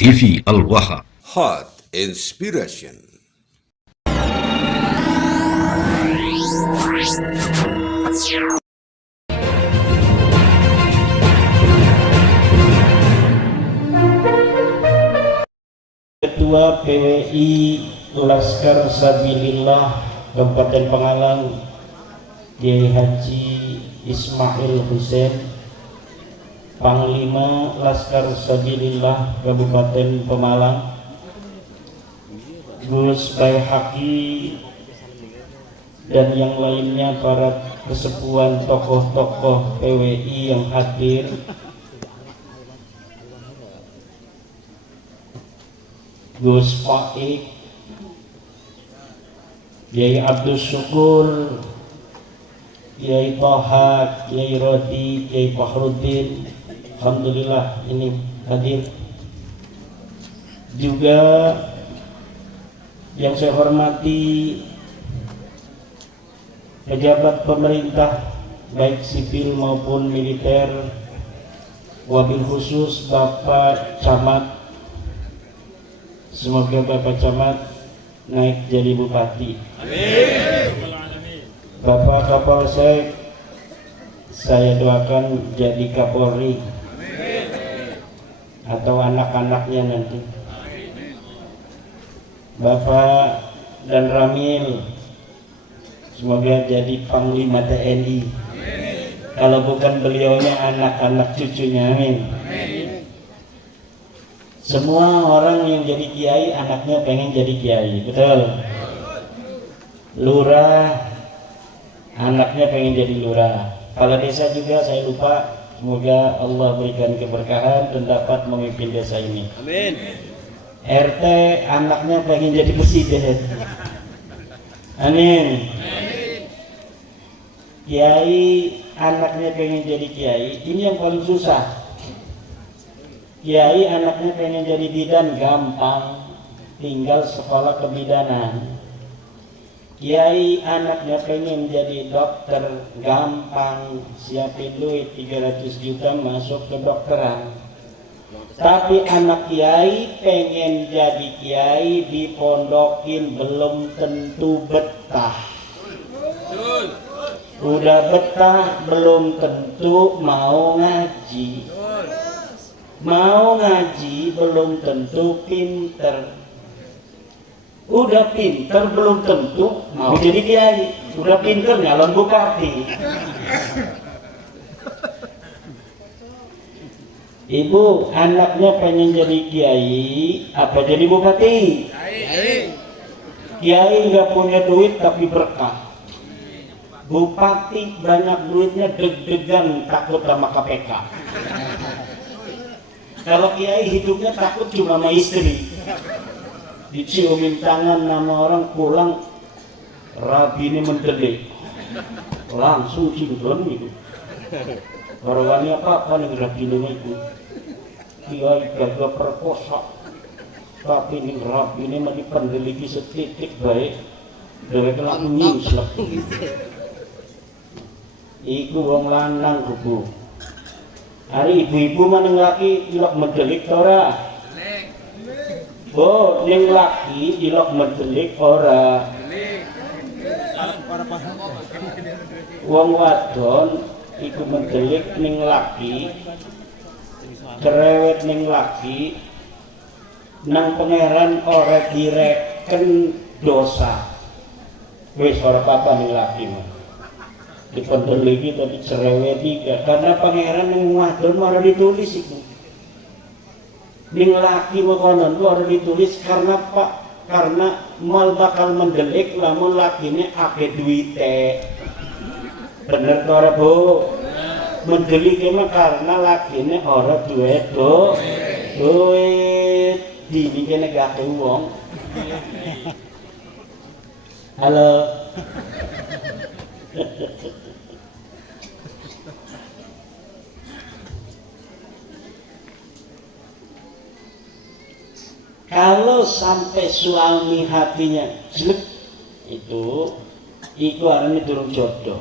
TV Al-Waha. Hot Inspiration. Ketua PWI Laskar Sabilillah Kabupaten Pangalang Kiai Haji Ismail Husain, Panglima Laskar Sabilillah Kabupaten Pemalang Gus Baihaqi, dan yang lainnya, para kesepuhan tokoh-tokoh PWI yang hadir, Gus Faik, Kiai Abdul Syukur, Kiai Toha, Kiai Rodi, Kiai Fakhruddin, alhamdulillah ini hadir. Juga yang saya hormati pejabat pemerintah baik sipil maupun militer, wabil khusus Bapak Camat, semoga Bapak Camat naik jadi bupati. Amin. Bapak Kapolsek, saya doakan jadi Kapolri. Amin. Atau anak-anaknya nanti. Amin. Bapak dan Ramil, semoga jadi Panglima TNI. Amin. Kalau bukan beliaunya, anak-anak cucunya. Amin. Amin. Semua orang yang jadi kiai, anaknya pengen jadi kiai, betul? Lurah, anaknya pengen jadi lurah. Kepala desa juga saya lupa, semoga Allah berikan keberkahan dan dapat memimpin desa ini. Amin. RT, anaknya pengen jadi presiden. Amin. Kiai, anaknya pengen jadi kiai. Ini yang paling susah. Kiai anaknya pengen jadi bidan, gampang, tinggal sekolah kebidanan. Kiai anaknya pengen jadi dokter, gampang, siapin duit 300 juta masuk ke dokteran. Tapi anak kiai pengen jadi kiai, dipondokin belum tentu betah. Udah betah belum tentu mau ngaji. Mau ngaji belum tentu pinter. Udah pinter belum tentu mau jadi kiai. Udah pinter nyalon bupati. Ibu, anaknya pengen jadi kiai apa jadi bupati? Kiai nggak punya duit tapi berkah. Bupati banyak duitnya, deg-degan takut sama KPK. Kalau kiai hidupnya takut cuma sama istri. Diciumin tangan nama orang, pulang rabi ini mendelik, langsung cinglon gitu. Barangkali apa nih rabi ini itu? Kiai gagah perkosa, tapi ini rabi ini mah dipendeliki setitik baik, dari kelang nyingslek. Iku wong lanang kubu. Hari ibu-ibu mana laki ilok mendelik ora? Oh, ning laki ilok mendelik ora? Wong wadon iku mendelik ning laki, cerewet ning laki, nang pangeran ora direken dosa. Wis ora apa-apa ning laki mah. Dipendeliki tapi cerewet juga, karena pangeran yang wadon ora ditulis itu. Ning laki konon ora ditulis karena karena mal bakal mendelik lamun lakine akeh duite. Bener to ora Bu? Mendelik mah karena lakine ora duwe duit. Dini kene gak wong. Halo. Kalau sampai suami hatinya jelek, itu artinya durung jodoh.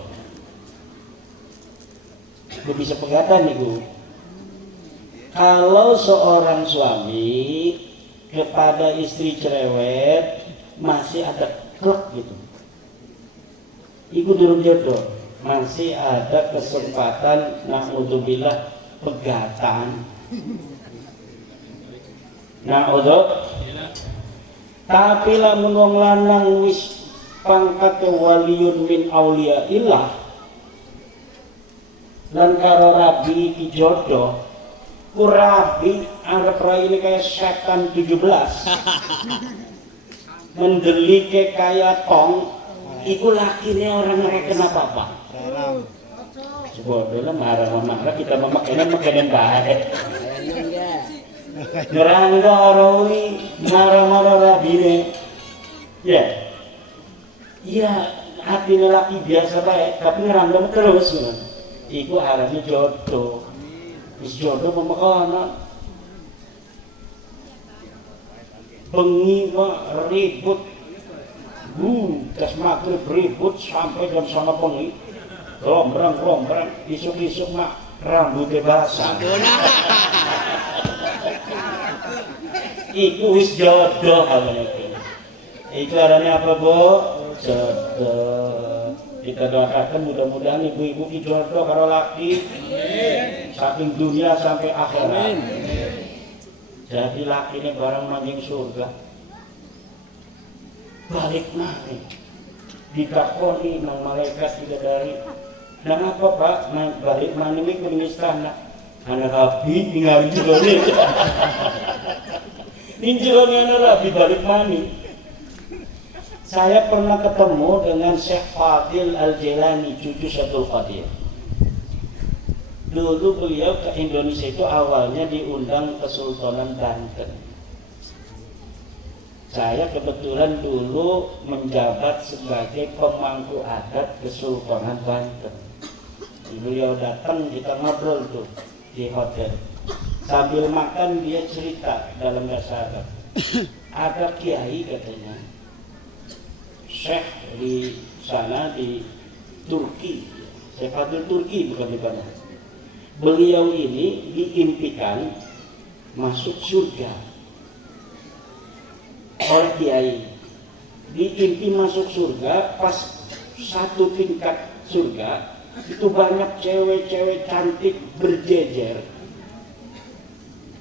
Gue bisa pegatan nih gue. Kalau seorang suami kepada istri cerewet masih ada klek gitu, iku durung jodoh, masih ada kesempatan na'udzubillah pegatan. Tapi lamun wong lanang wis pangkat waliyun min auliyaillah lan karo rabi iki jodoh, ku rabi anggap rai ini kayak setan 17 mendelike kayak tong, iku lakine orang ngereken apa-apa. Sebetulnya marah-marah kita memakai baik. Ngerangga arawi marah-marah rabine. Ya. Iya, hati lelaki biasa baik, tapi ngerangga terus. Iku arahnya jodoh. Wis jodoh pemakanan. Bengi kok ribut. Tas maghrib ribut sampai jam 9 bengi. Rombrang, isuk-isuk mak rambutnya basah. Iku wis jodoh itu. Itu arahnya apa, Bu? Jodoh. Kita doakan mudah-mudahan ibu-ibu jodoh karo laki. Saking dunia sampai akhirat. Jadi laki ini barang manjing surga. Balik nang ditakoni nang malaikat bidadari. Dan apa Pak? Balik mana ini ke istana? Anak Rabi tinggal jerone. Ini jerone anak Rabi balik mana? Saya pernah ketemu dengan Syekh Fadil Al-Jailani, cucu Syaikhul Fadil. Dulu beliau ke Indonesia itu awalnya diundang Kesultanan Banten. Saya kebetulan dulu menjabat sebagai pemangku adat Kesultanan Banten. Beliau datang, kita ngobrol tuh di hotel. Sambil makan dia cerita dalam bahasa Arab. Ada kiai katanya, Syekh di sana di Turki, Syekh Fadil Turki bukan di mana. Beliau ini diimpikan masuk surga oleh kiai. Diimpi masuk surga, pas satu tingkat surga itu banyak cewek-cewek cantik berjejer,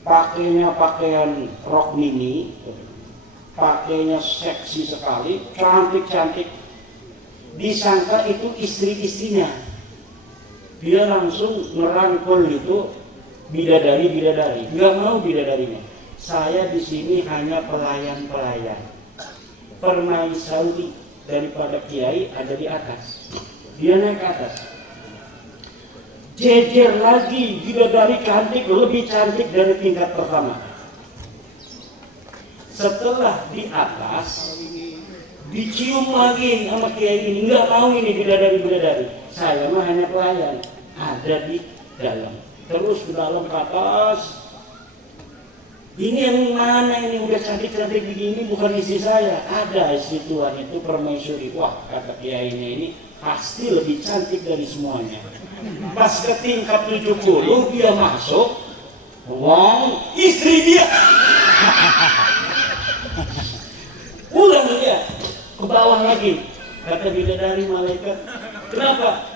pakainya pakaian rok mini, pakainya seksi sekali, cantik-cantik. Disangka itu istri-istrinya. Dia langsung ngerangkul itu bidadari-bidadari. Nggak mau bidadarinya. Saya di sini hanya pelayan-pelayan. Permaisuri daripada kiai ada di atas. Dia naik ke atas. Jejer lagi bidadari cantik, lebih cantik dari tingkat pertama. Setelah di atas, dicium lagi sama kiai ini. Nggak mau ini bidadari-bidadari. Saya mah hanya pelayan, ada di dalam. Terus ke dalam ke atas. Ini yang mana ini udah cantik-cantik begini, bukan istri saya. Ada istri Tuhan itu permaisuri. Wah, kata kiainya ini pasti lebih cantik dari semuanya. Pas ke tingkat 70 dia masuk, wow, istri dia. Ulang dia ke bawah lagi. Kata bidadari malaikat, kenapa?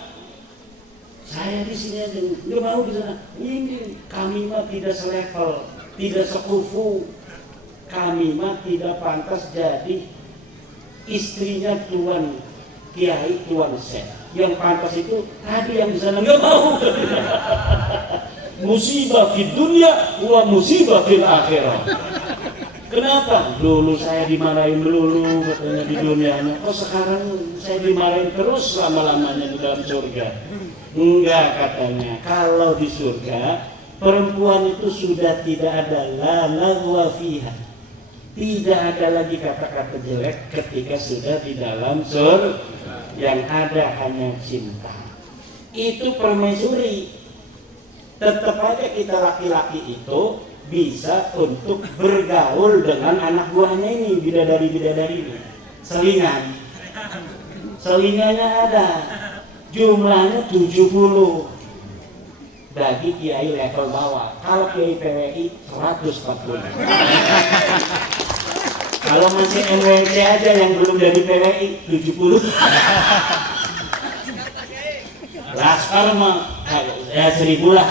Saya di sini aja, nggak mau di sana. Ini kami mah tidak selevel, tidak sekufu. Kami mah tidak pantas jadi istrinya Tuan Kiai Tuan Syekh. Yang pantas itu tadi yang di sana, nggak mau. Musibah di dunia, wa musibah fil akhirah. Kenapa? Dulu saya dimarahin dulu katanya di dunianya. Kok sekarang saya dimarahin terus lama-lamanya di dalam surga? Enggak katanya. Kalau di surga perempuan itu sudah tidak ada la lagwa fiha. Tidak ada lagi kata-kata jelek ketika sudah di dalam surga. Yang ada hanya cinta. Itu permaisuri. Tetap aja kita laki-laki itu bisa untuk bergaul dengan anak buahnya ini, bidadari-bidadari ini. Selingan. Selingannya ada. Jumlahnya 70. bagi kiai level bawah. Kalau kiai PWI 140. Kalau masih MWC aja yang belum jadi PWI 70. Laskar mah ya 1000 lah.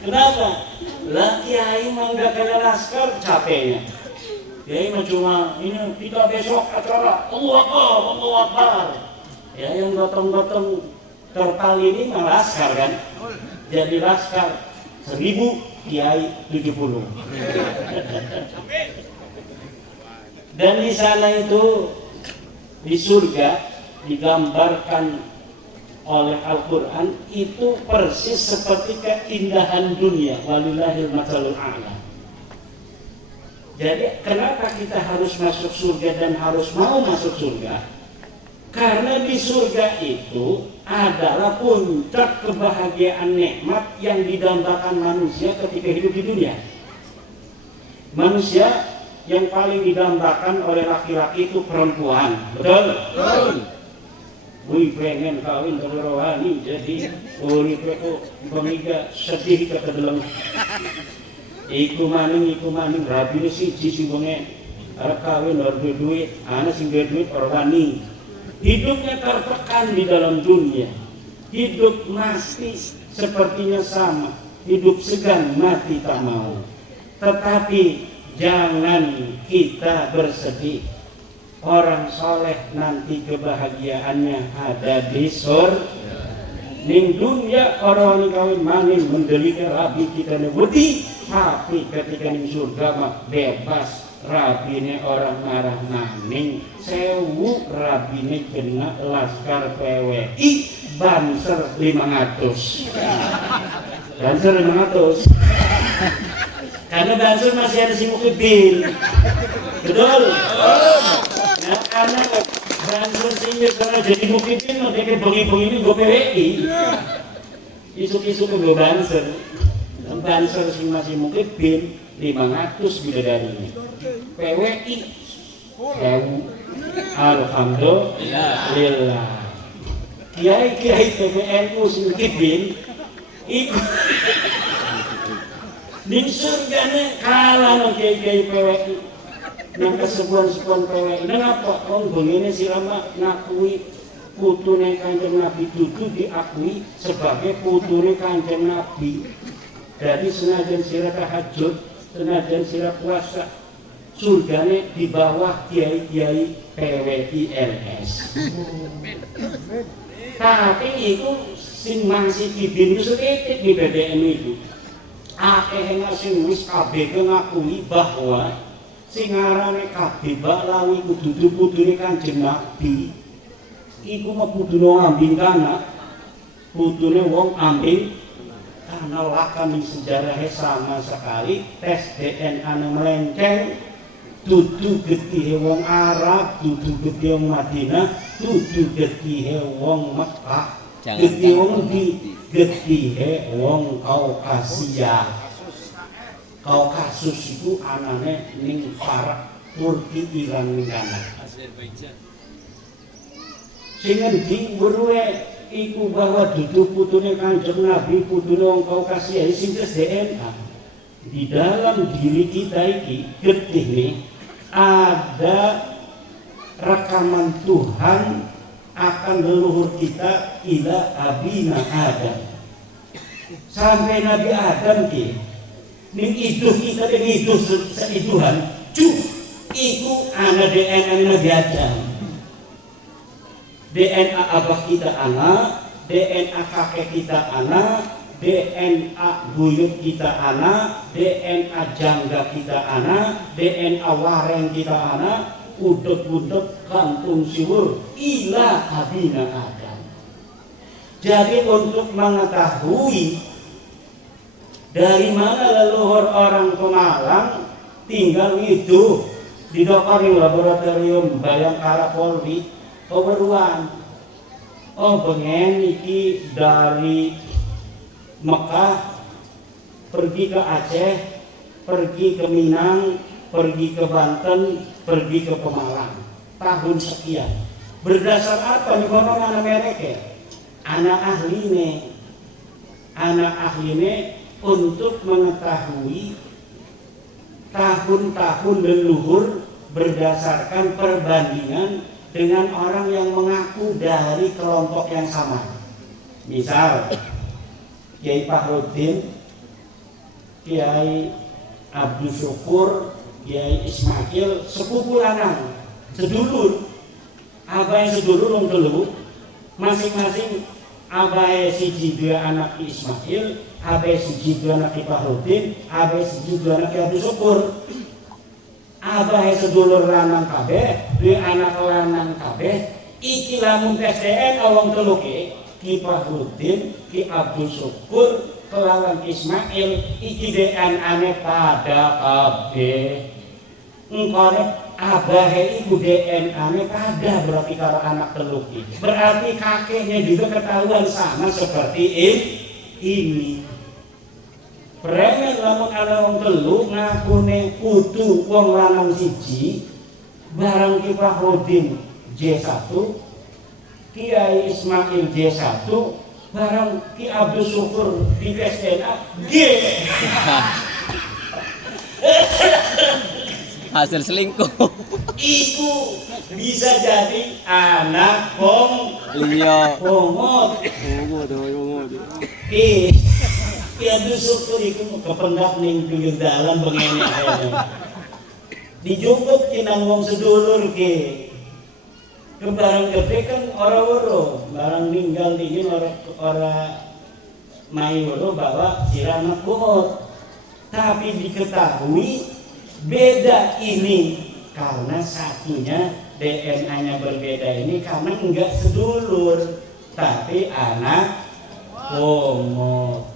Kenapa? Lah kiai mah nggak kayak laskar capeknya. Kiai mah cuma ini kita besok acara Allahu Akbar. Ya yang gotong-gotong terpal ini mah laskar kan. Jadi laskar 1000, kiai 70. Dan di sana itu di surga digambarkan oleh Al-Quran itu persis seperti keindahan dunia. Walillahil matsalul a'la. Jadi kenapa kita harus masuk surga dan harus mau masuk surga? Karena di surga itu adalah puncak kebahagiaan nikmat yang didambakan manusia ketika hidup di dunia. Manusia yang paling didambakan oleh laki-laki itu perempuan. Betul? Betul. Wih pengen kawin ke rohani jadi uripe kok pemiga sedih ke kedeleng. Iku maning rabine siji sing pengen arep kawin ora duit, ana sing duit ora wani. Hidupnya tertekan di dalam dunia. Hidup mati sepertinya sama. Hidup segan mati tak mau. Tetapi jangan kita bersedih. Orang soleh nanti kebahagiaannya ada di surga. Ning dunia orang kawin maning mendelika rabi kita nebudi, tapi ketika ning surga mah bebas. Rabine orang marah maning, 1000 rabine kena laskar PWI, banser 500. Banser 500. Karena banser masih ada si Mukibin. Betul? Nah, karena banser sehingga karena jadi Mukibin, mereka bengi-bengi ini gue PWI. Isu-isu ke gue banser. Dan banser sing masih Mukibin 500 bidadari ini. PWI 1000. Alhamdulillah. Kiai PBNU sing Mukibin iku ning surgane kalah nang kiai PWI. Nang kesepuan-sepuan PWI. Kenapa? Wong bengine sirama ngakui putune Kanjeng Nabi dudu diakui sebagai putune Kanjeng Nabi. Jadi senajan sira tahajud, senajan sira puasa, surgane di bawah kiai-kiai PWI LS. Tapi itu sing masih kibin itu setitik di BBM itu. Akeh sing wis kabeh ngakui bahwa sing ngarane kabeh baklawi kudu putune Kanjeng Nabi. Iku mah kudune ambing kana. Kudune wong ambing kana lakan sejarahnya sama sekali. Tes DNA melenceng. Dudu getihe wong Arab, dudu getihe wong Madinah, dudu getihe wong Mekah, getihe wong di getihe wong Kaukasia. Kaukasus itu anane ning Parak, Turki, Iran ning kana. Sing ngendi weruhe iku bahwa dudu putune Kanjeng Nabi, putune wong Kaukasia sing tes DNA. Di dalam diri kita iki getih nih ada rekaman Tuhan akan leluhur kita ila abina Adam sampai Nabi Adam ki ning itu kita ning itu seiduhan cuk iku ana DNA Nabi Adam, DNA abah kita anak, DNA kakek kita anak, DNA buyut kita anak, DNA jangga kita anak, DNA wareng kita anak, udut-udut kantung siwur ila abina Adam. Jadi untuk mengetahui dari mana leluhur orang Pemalang tinggal itu di Dokaring Laboratorium Bayangkara Polri Keberuan. Oh bengen iki dari Mekah pergi ke Aceh, pergi ke Minang, pergi ke Banten, pergi ke Pemalang. Tahun sekian. Berdasar apa nih ngomong anak mereka? Anak ahli nih anak ahline untuk mengetahui tahun-tahun leluhur berdasarkan perbandingan dengan orang yang mengaku dari kelompok yang sama. Misal Kiai Fahrudin, Kiai Abdul Syukur, Kiai Ismail, sepupu lanang, sedulur. Abahe sedulur wong telu, masing-masing abahe siji dua anak Ismail, abahe siji dua anak Fahrudin, abahe siji dua anak Abdul Syukur. Abahe sedulur lanang kabeh, dua anak lanang kabeh, iki lamun tes DNA wong telu Ki Fahrudin, Ki Abdul Syukur, kelawan Ismail, iki DNA-ne pada kabeh. Engkone abahe iku DNA-ne pada berarti karo anak telu iki. Berarti kakeknya juga ketahuan sama seperti ini. Premen lamun ana wong telu ngakune kudu wong lanang siji, barang Ki Fahrudin J1, Kiai Ismail J1, barang Ki Abdul Syukur di tes DNA G. Hasil selingkuh. Iku bisa jadi anak wong Liya. pongot. Ki Abdul Syukur iku kependak ning pinggir dalan bengene ae. Dijupuk kinang wong sedulur ki. Kebarang gede kan ora-ora, barang ninggal dingin ora mai woro bawa sirana kumut. Tapi diketahui beda ini karena satunya DNA-nya berbeda ini karena enggak sedulur tapi anak pongot.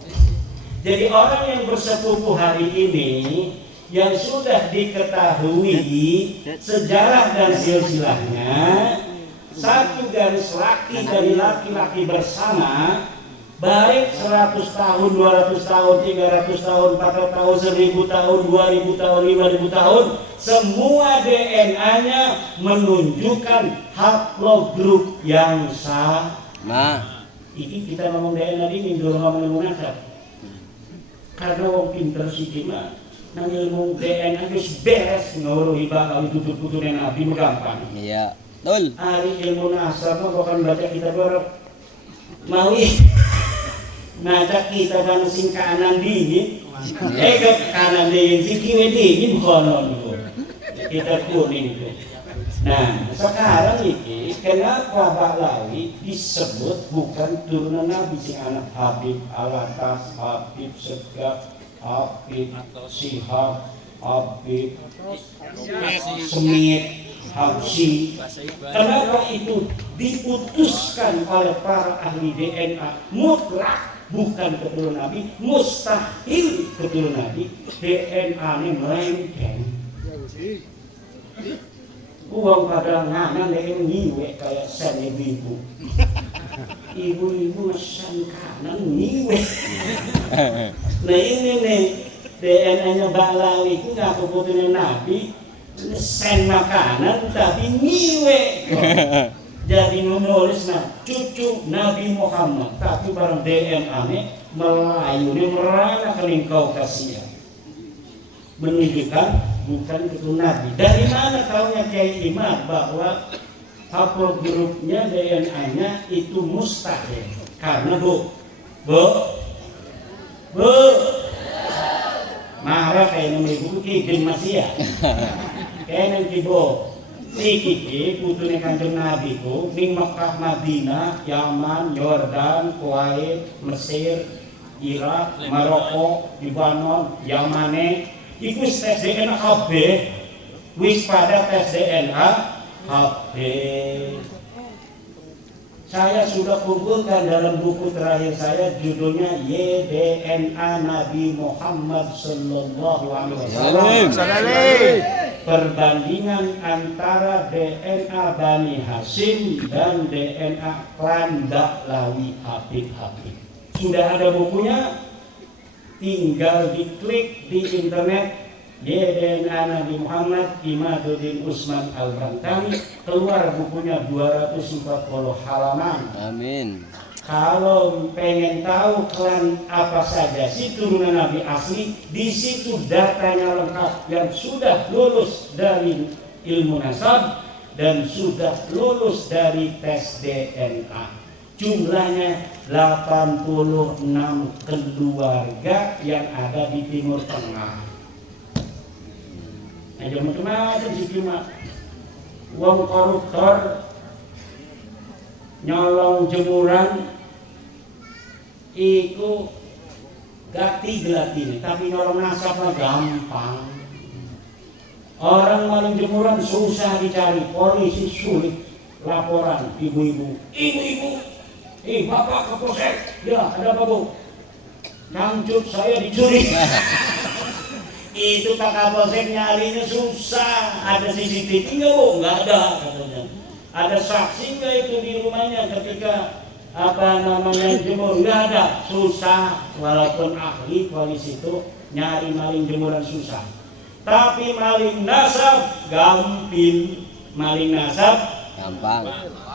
Jadi orang yang bersepupu hari ini yang sudah diketahui sejarah dan silsilahnya satu garis laki dari laki-laki bersama, baik 100 tahun, 200 tahun, 300 tahun, 400 tahun, 1000 tahun, 2000 tahun, 5000 tahun, semua DNA-nya menunjukkan haplogrup yang sama. Ini kita ngomong DNA ini, dulu ngomongin munasab. Karena wong pinter sih mah nang ilmu DNA wis beres nguruhi bakal tutut-tutune Nabi gampang. Iya, betul. Hari ilmu nasab mah bukan baca kitab Arab. Mau ngajak kita kan sing kanan dingin. Ke kanan dingin sing kiwe dingin kono niku. Kita kuning itu. Nah, sekarang ini kenapa Baklawi disebut bukan turunan Nabi sing anak Habib Alatas, Habib Segaf, Habib Sihab, Habib Semit, Habsi. Kenapa itu diputuskan oleh para ahli DNA mutlak bukan keturunan Nabi, mustahil keturunan Nabi, DNA-nya melenceng. Uang pada nganan yang nyiwe kayak sen ibu-ibu. Ibu-ibu sen kanan nyiwe. Nah ini nih DNA-nya Baklawi itu nggak keputusan Nabi, sen makanan tapi nyiwe. Jadi menulis cucu Nabi Muhammad tapi barang DNA-nya Melayu ini merana kening Kaukasia. Menunjukkan bukan keturunan Nabi. Dari mana tahunya Kiai Imad bahwa haplogrupnya DNA-nya itu mustahil? Karena bu, marah kayak nama ibu Ki masih ya. Kayak nanti bu, si Kiki putune Kanjeng Nabi ku ning Mekah, Madinah, Yaman, Yordan, Kuwait, Mesir, Irak, Maroko, Libanon, Yamane. Iku tes DNA KB, wis pada tes DNA KB. Saya sudah kumpulkan dalam buku terakhir saya, judulnya YDNA Nabi Muhammad Sallallahu Alaihi Wasallam. Perbandingan antara DNA Bani Hashim dan DNA klan Baklawi Habib. Sudah ada bukunya. Tinggal diklik di internet YDNA Nabi Muhammad Imaduddin Usman Al-Bantani, keluar bukunya 240 halaman. Amin. Kalau pengen tahu klan apa saja si turunan Nabi asli, di situ datanya lengkap yang sudah lulus dari ilmu nasab dan sudah lulus dari tes DNA. Jumlahnya 86 keluarga yang ada di Timur Tengah. Nah, macam-macam sih cuma uang koruptor nyolong jemuran iku gak tiga-tiga, tapi nolong nasabnya gampang. Orang maling jemuran susah dicari, polisi sulit laporan. Ibu-ibu, bapak ke polsek, ya ada apa bu? Kamcut saya dicuri. Itu pak kapolsek nyarinya susah. Ada CCTV nggak bu? Nggak ada katanya. Ada saksi nggak itu di rumahnya ketika jemur? Nggak ada, susah. Walaupun ahli polisi itu nyari maling jemuran susah, tapi maling nasab gampang. Maling nasab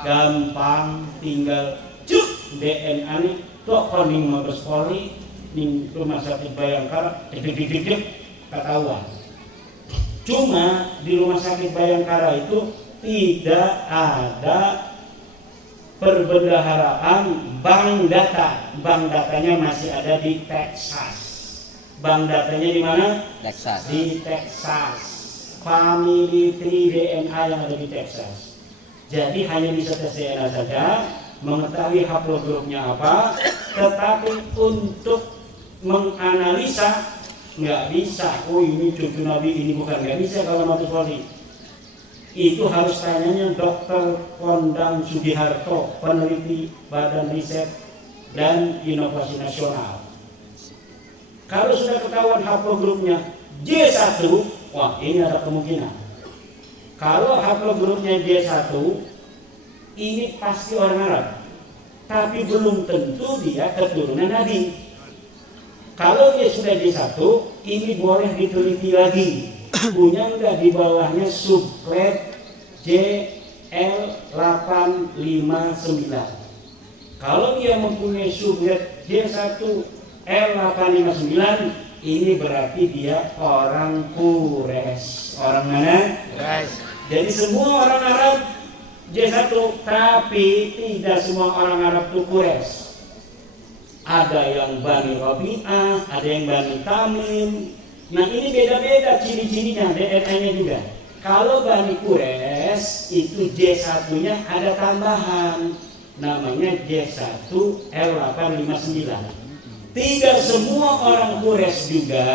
gampang, tinggal cuk DNA nih tok koning Mabes Polri ning rumah sakit Bayangkara deg ketahuan. Cuma di rumah sakit Bayangkara itu tidak ada perbendaharaan bank data. Bank datanya masih ada di Texas. Bank datanya di mana? Texas. Di Texas. Family tree DNA yang ada di Texas. Jadi hanya bisa tes DNA saja, mengetahui haplogrupnya apa, tetapi untuk menganalisa nggak bisa. Oh ini cucu Nabi, ini bukan, nggak bisa kalau Mabes Polri. Itu harus tanyanya Dr. Kondang Sugiharto, peneliti Badan Riset dan Inovasi Nasional. Kalau sudah ketahuan haplogrupnya J1, wah ini ada kemungkinan. Kalau haplogrupnya J1, ini pasti orang Arab, tapi belum tentu dia keturunan Nabi. Kalau dia sudah J1, ini boleh diteliti lagi. Punya enggak di bawahnya subklat JL859. Kalau dia mempunyai subklat J1 L859, ini berarti dia orang Quraisy. Orang mana? Quraisy. Jadi semua orang Arab J1, tapi tidak semua orang Arab itu Quraisy. Ada yang Bani Rabi'ah, ada yang Bani Tamim. Nah ini beda-beda ciri-cirinya, DNA-nya juga. Kalau Bani Quraisy itu J1-nya ada tambahan, namanya J1 L859. Tidak semua orang Quraisy juga,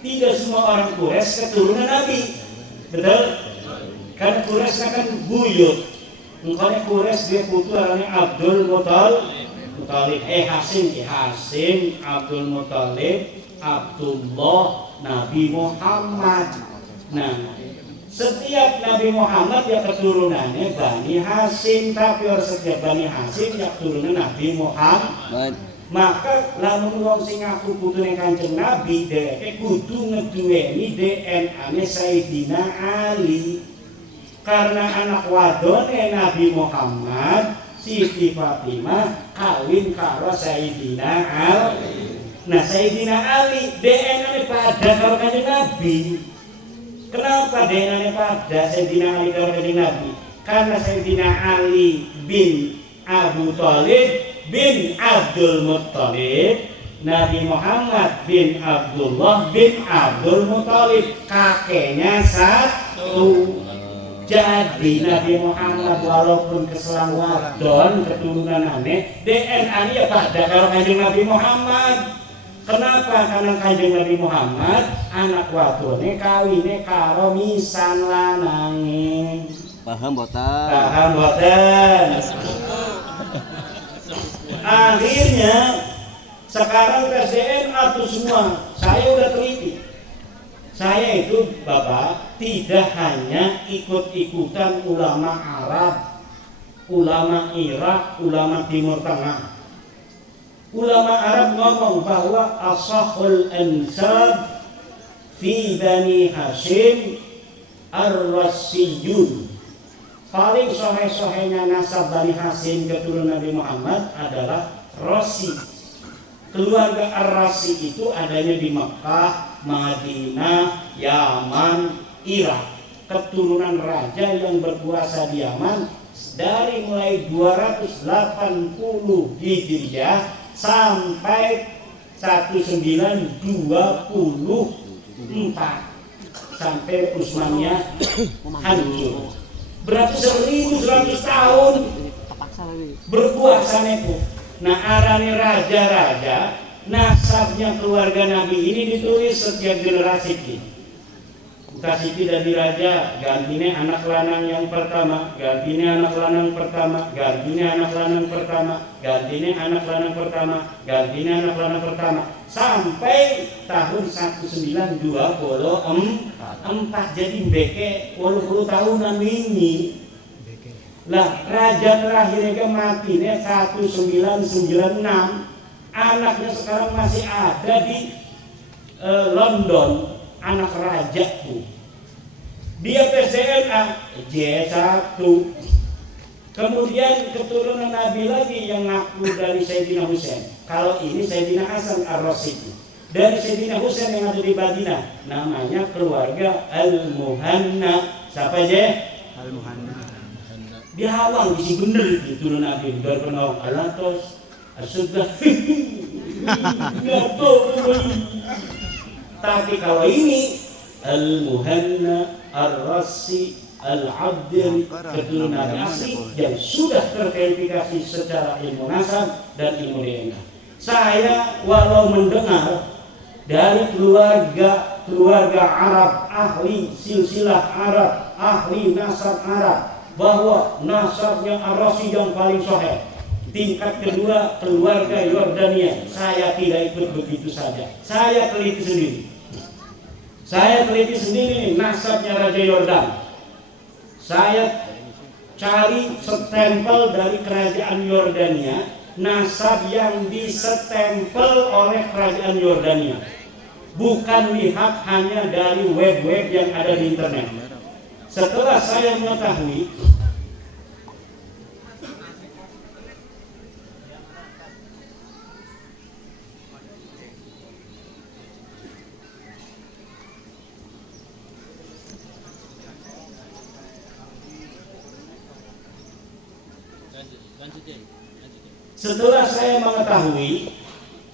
tidak semua orang Quraisy keturunan Nabi, betul? Karena Quraisy kan buyut. Makanya Quraisy dia putranya Abdul Muthalib, Hasim, Abdul Muthalib, Abdullah, Nabi Muhammad. Nah, setiap Nabi Muhammad ya keturunannya Bani Hasim, tapi orang setiap Bani Hasim ya keturunan Nabi Muhammad. Maka lamun wong sing ngaku putune Kanjeng Nabi dheweke kudu ngeduweni DNA-ne Sayyidina Ali. Karena anak wadone Nabi Muhammad, Siti Fatimah kawin karo Sayyidina Ali. Nah, Sayyidina Ali DNA-ne pada karo Kanjeng Nabi. Kenapa DNA-ne pada Sayyidina Ali karo Kanjeng Nabi? Karena Sayyidina Ali bin Abu Thalib bin Abdul Muttalib, Nabi Muhammad bin Abdullah bin Abdul Muttalib, kakeknya satu. Jadi Nabi Muhammad walaupun keselang wadon keturunan aneh, DNA-nya ya pada karo Kanjeng Nabi Muhammad. Kenapa? Karena Kanjeng Nabi Muhammad anak wadone kawine karo misan lanange. Paham boten? Paham boten? Akhirnya sekarang tes DNA itu semua saya udah teliti. Saya itu Bapak tidak hanya ikut-ikutan ulama Arab, ulama Irak, ulama Timur Tengah. Ulama Arab ngomong bahwa ashahul ansab fi Bani Hashim ar-Rasiyun. paling sohe-sohenya nasab Bani Hasyim keturunan Nabi Muhammad adalah Rosi. Keluarga Ar-Rasi itu adanya di Mekah, Madinah, Yaman, Irak. Keturunan raja yang berkuasa di Yaman dari mulai 280 Hijriah sampai 1924 sampai Utsmaniyah hancur. Berarti 1100 tahun berkuasa itu. Nah, arane raja-raja, nasabnya keluarga Nabi ini ditulis setiap generasi ini. Kasih dari raja, gantinya anak lanang yang pertama, gantinya anak lanang pertama, gantinya anak lanang pertama, gantinya anak lanang pertama, gantinya anak lanang pertama, sampai tahun 1924. Jadi beke 80 tahunan ini. Lah raja terakhirnya matinya 1996. Anaknya sekarang masih ada di London, anak raja tuh. Dia PCNA J1. Kemudian keturunan Nabi lagi yang ngaku dari Sayyidina Husain. Kalau ini Sayyidina Hasan Ar-Rasyidi. Dari Sayyidina Husain yang ada di Madinah, namanya keluarga Al-Muhanna. Siapa aja? Al-Muhanna. Dia awal isi bener itu Nabi dari penawar alatos asudah. Tapi kalau ini Al-Muhanna Ar-Rasi Al-Abdiri keturunan Nabi asli yang sudah terverifikasi secara ilmu nasab dan ilmu DNA. Saya walau mendengar dari keluarga Arab, ahli silsilah Arab, ahli nasab Arab, bahwa nasabnya Ar-Rasi yang paling sahih. Tingkat kedua keluarga Yordania. Saya tidak ikut begitu saja. Saya teliti sendiri nasabnya Raja Yordan. Saya cari stempel dari kerajaan Yordania, nasab yang disestempel oleh kerajaan Yordania. Bukan lihat hanya dari web-web yang ada di internet. Setelah saya mengetahui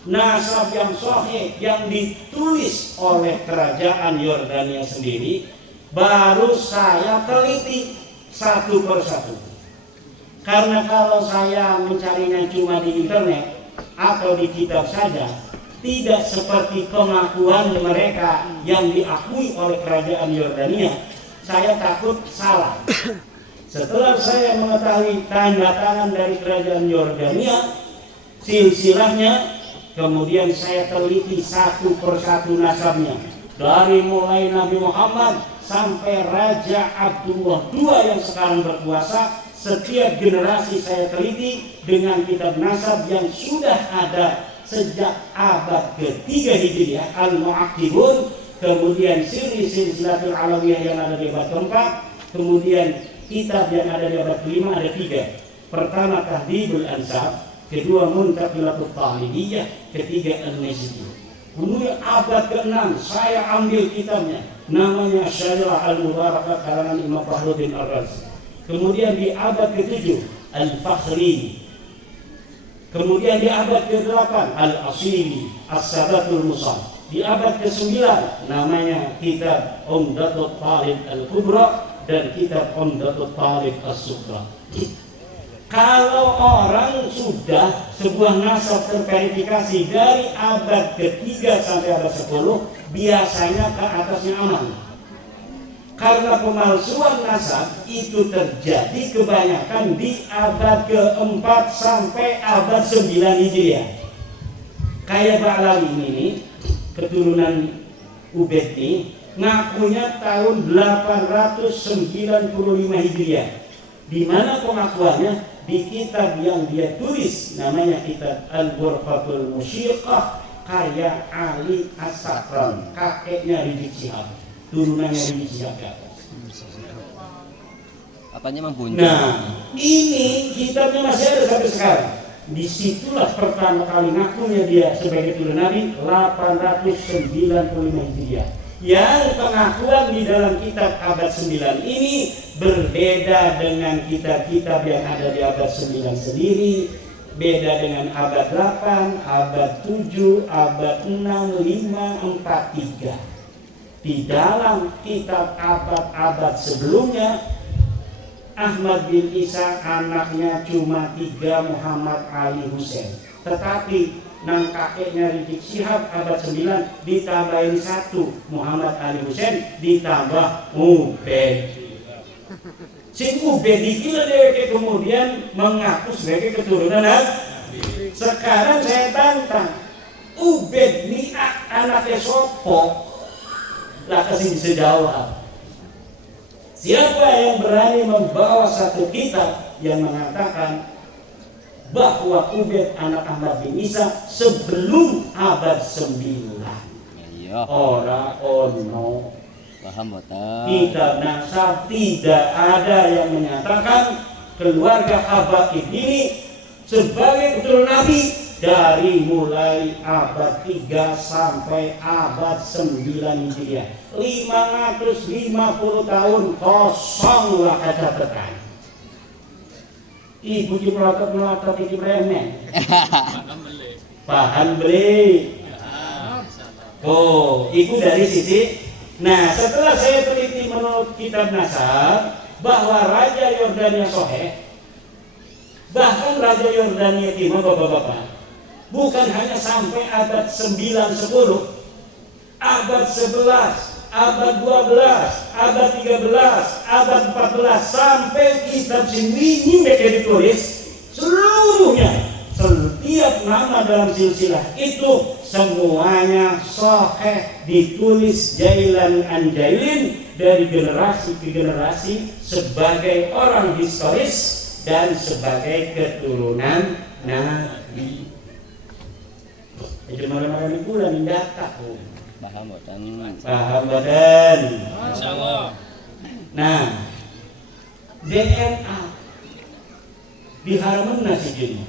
nasab yang sahih yang ditulis oleh kerajaan Yordania sendiri, baru saya teliti satu persatu. Karena kalau saya mencarinya cuma di internet atau di kitab saja, tidak seperti pengakuan mereka yang diakui oleh kerajaan Yordania, saya takut salah. Setelah saya mengetahui tanda tangan dari kerajaan Yordania, silsilahnya, kemudian saya teliti satu persatu nasabnya. Dari mulai Nabi Muhammad sampai Raja Abdullah II yang sekarang berkuasa, setiap generasi saya teliti dengan kitab nasab yang sudah ada sejak abad ketiga Hijriah, Al-Mu'aqibun, kemudian silsilatul Alawiyah yang ada di abad keempat, kemudian kitab yang ada di abad kelima ada tiga. Pertama Tahdhibul Ansab, kedua Muntaqilatul Talibiyah, ketiga An-Najdi. Kemudian abad ke-6 saya ambil kitabnya, namanya Syariah Al-Mubarakah karangan Imam Fakhruddin Ar-Razi. Kemudian di abad ke-7 Al-Fakhri. Kemudian di abad ke-8 Al-Asili As-Sadatul Musal. Di abad ke-9 namanya kitab Umdatul Talib Al-Kubra dan kitab Umdatul Talib As-Sughra. Kalau orang sudah sebuah nasab terverifikasi dari abad ke-3 sampai abad 10, biasanya ke atasnya aman. Karena pemalsuan nasab itu terjadi kebanyakan di abad ke-4 sampai abad 9 Hijriah. Kayak Ba'lawi ini, keturunan Ubaid ini, ngakunya tahun 895 Hijriah. Di mana pengakuannya? Di kitab yang dia tulis, namanya kitab Al-Burqatul Musyiqah, karya Ali As-Sakran, kakeknya Rizik Syihab, turunannya Rizik Syihab. Katanya membuncung. Nah, ini kitabnya masih ada sampai sekarang. Disitulah pertama kali ngakunya dia sebagai turun Nabi 895 Hijriah. Yang pengakuan di dalam kitab abad 9 ini berbeda dengan kitab-kitab yang ada di abad 9 sendiri, beda dengan abad 8, abad 7, abad 6, 5, 4, 3. Di dalam kitab abad-abad sebelumnya, Ahmad bin Isa anaknya cuma 3, Muhammad Ali Husain. Tetapi nang kakeknya Rizik Syihab abad 9 ditambahin 1, Muhammad Ali Husain ditambah Ubed. Si Ubed dikira dia kemudian mengaku sebagai keturunan Nabi. Sekarang saya tantang, Ubed ini anaknya sopo? Lah kasih bisa jawab. Siapa yang berani membawa satu kitab yang mengatakan bahwa Ubed anak Ahmad bin Isa sebelum abad 9? Iya. Ora ono. Paham boten. Kitab nasab tidak ada yang menyatakan keluarga Habaib ini sebagai keturunan Nabi dari mulai abad 3 sampai abad 9 Hijriah. 550 tahun kosonglah catatan. Ibu di melotot iki bremen. Paham beli. Oh, itu dari sisi. Nah, setelah saya teliti menurut kitab nasab bahwa Raja Yordania Soheh, bahkan Raja Yordania Timur, bapak-bapak, bukan hanya sampai abad 9-10, abad 11, abad 12, abad 13, abad 14, sampai kitab Sinwini mereka ditulis seluruhnya. Setiap nama dalam silsilah itu semuanya Soheh ditulis jailan an jailin dari generasi ke generasi sebagai orang historis dan sebagai keturunan Nabi. Cuma orang bulan data. Paham boten. Paham badan. Insyaallah. Nah, DNA diharamkan nasi jenis.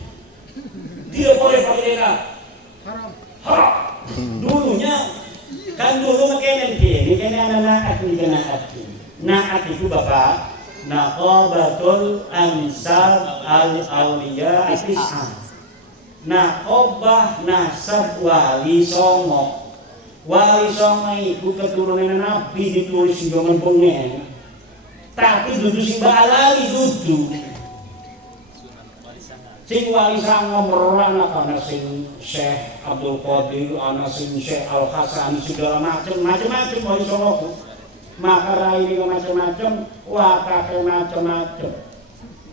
Tidak boleh pakai DNA. Haram. Dulunya kan dulu makanya ini anak naat ini naat. Naat itu bapak Naqabatul Ansar Al-Auliya Tis'ah. Naqabah nasab Wali Songo. Wali Songo itu keturunan Nabi ditulis di zaman pengen. Tapi dudu sing balali dudu. Sing Wali Songo merana ana sing Syekh Abdul Qadir, ana sing Syekh Al Hasan, segala macam-macam Wali Songo. Maka ini macam-macam, wataknya macam-macam.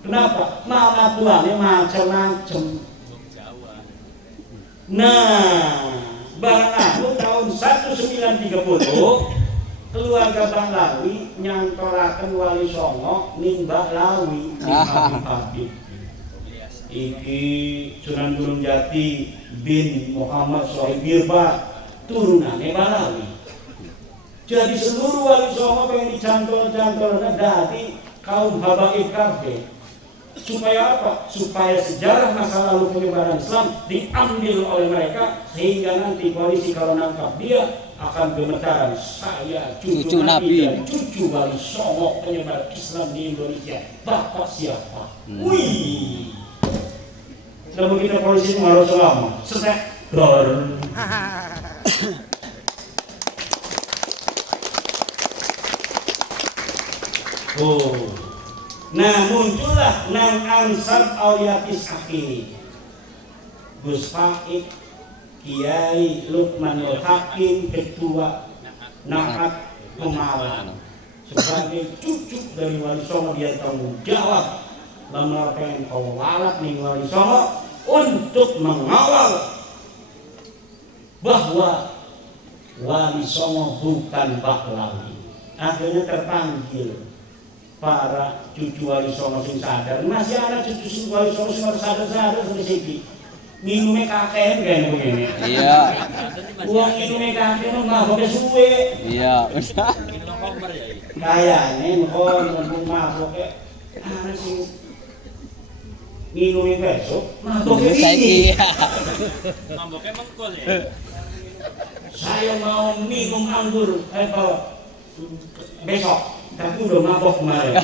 Kenapa? Nama tuannya macam-macam. Nah, barang aku tahun 1930 keluarga Bang Lawi nyantolaken Wali Songo ning Mbak Lawi Habib. Iki Sunan Gunung Jati bin Muhammad Sohib Birba turunannya Mbak Lawi. Jadi seluruh Wali Songo pengen dicantol-cantolnya dari kaum habaib kabeh. Supaya apa? Supaya sejarah masa lalu penyebaran Islam diambil oleh mereka sehingga nanti polisi kalau nangkap dia akan gemetaran. Saya cucu Nabi dan cucu Wali Songo penyebar Islam di Indonesia. Bapak siapa? Wih. Lalu kita polisi mengaruh selama. Setek dor. Oh. Nah, muncullah nang Ansar Auliatis Aki. Gus Faid, Kiai Lukmanul Hakim, Ketua Naat Pemalang. Sebagai cucu dari Wali Songo dia tanggung jawab melakukan pengawalan nih Wali Songo untuk mengawal bahwa Wali Songo bukan Baklawi. Akhirnya terpanggil para cucu Wali Songo sing sadar. Masih ada cucu sing Wali Songo sing sadar-sadar sampai siki. Minumnya kakek kan begini. Iya. Uang minumnya kakek mah mabok suwe. Iya. Kayaknya kon mabok Ana sing minum besok, mabok Dulu ini. saiki. Maboknya mengkul ya. Saya mau minum anggur besok, tapi udah mabok kemarin.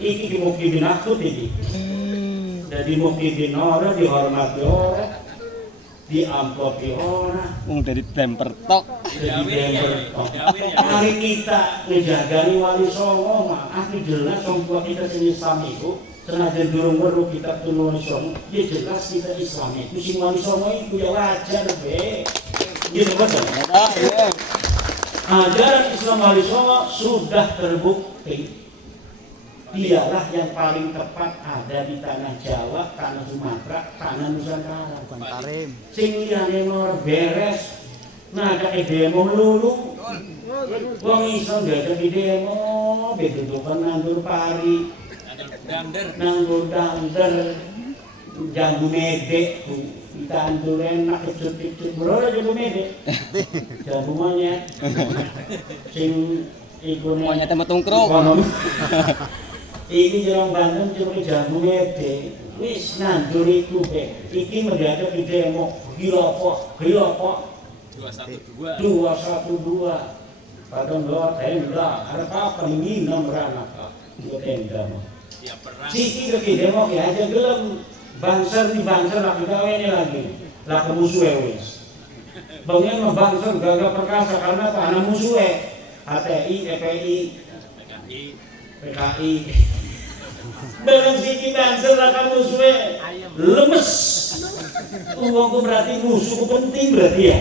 Iki di Mukhyiddin aku ini. Jadi Mukhyiddin orang dihormati orang, diamplopi orang. Wong dari temper tok. Jadi mari kita ngejagani Wali Songo mah, aku jelas songko kita sing Islam itu senajan durung weruh kitab Wali Songo, ya jelas kita Islam itu sing Wali Songo itu ya wajar be. Gitu betul. Iya. Ajaran Islam Wali Songo sudah terbukti. Dialah yang paling tepat ada di tanah Jawa, tanah Sumatera, tanah Nusantara. Sing liyane lor beres, naga demo lulu. Wong iso nggak demo, bedudukan nandur pari, nandur dander, jambu medek, ditandur enak kecut-kecut, berapa jambu medek? Jambu monyet, sing ikut Monyet tempat tungkruk. Iki Jerong Banten cuma jambu medek, wis nandur iku be. Iki mendadak di demo, gilopok. 212. 212. Padahal doa tenda, ada apa ini nomorana kak? Dua tenda mah. Tiap perang. Siki ke demo ya aja gelem. Bangser di bangser lah kita ini lagi. Lah ke musuh wis. Bangnya ngebangser gagah perkasa karena tanah musuh HTI, EPI, PKI. Barang siki bangser lah kamu musuh lemes. Uangku berarti musuhku penting berarti ya.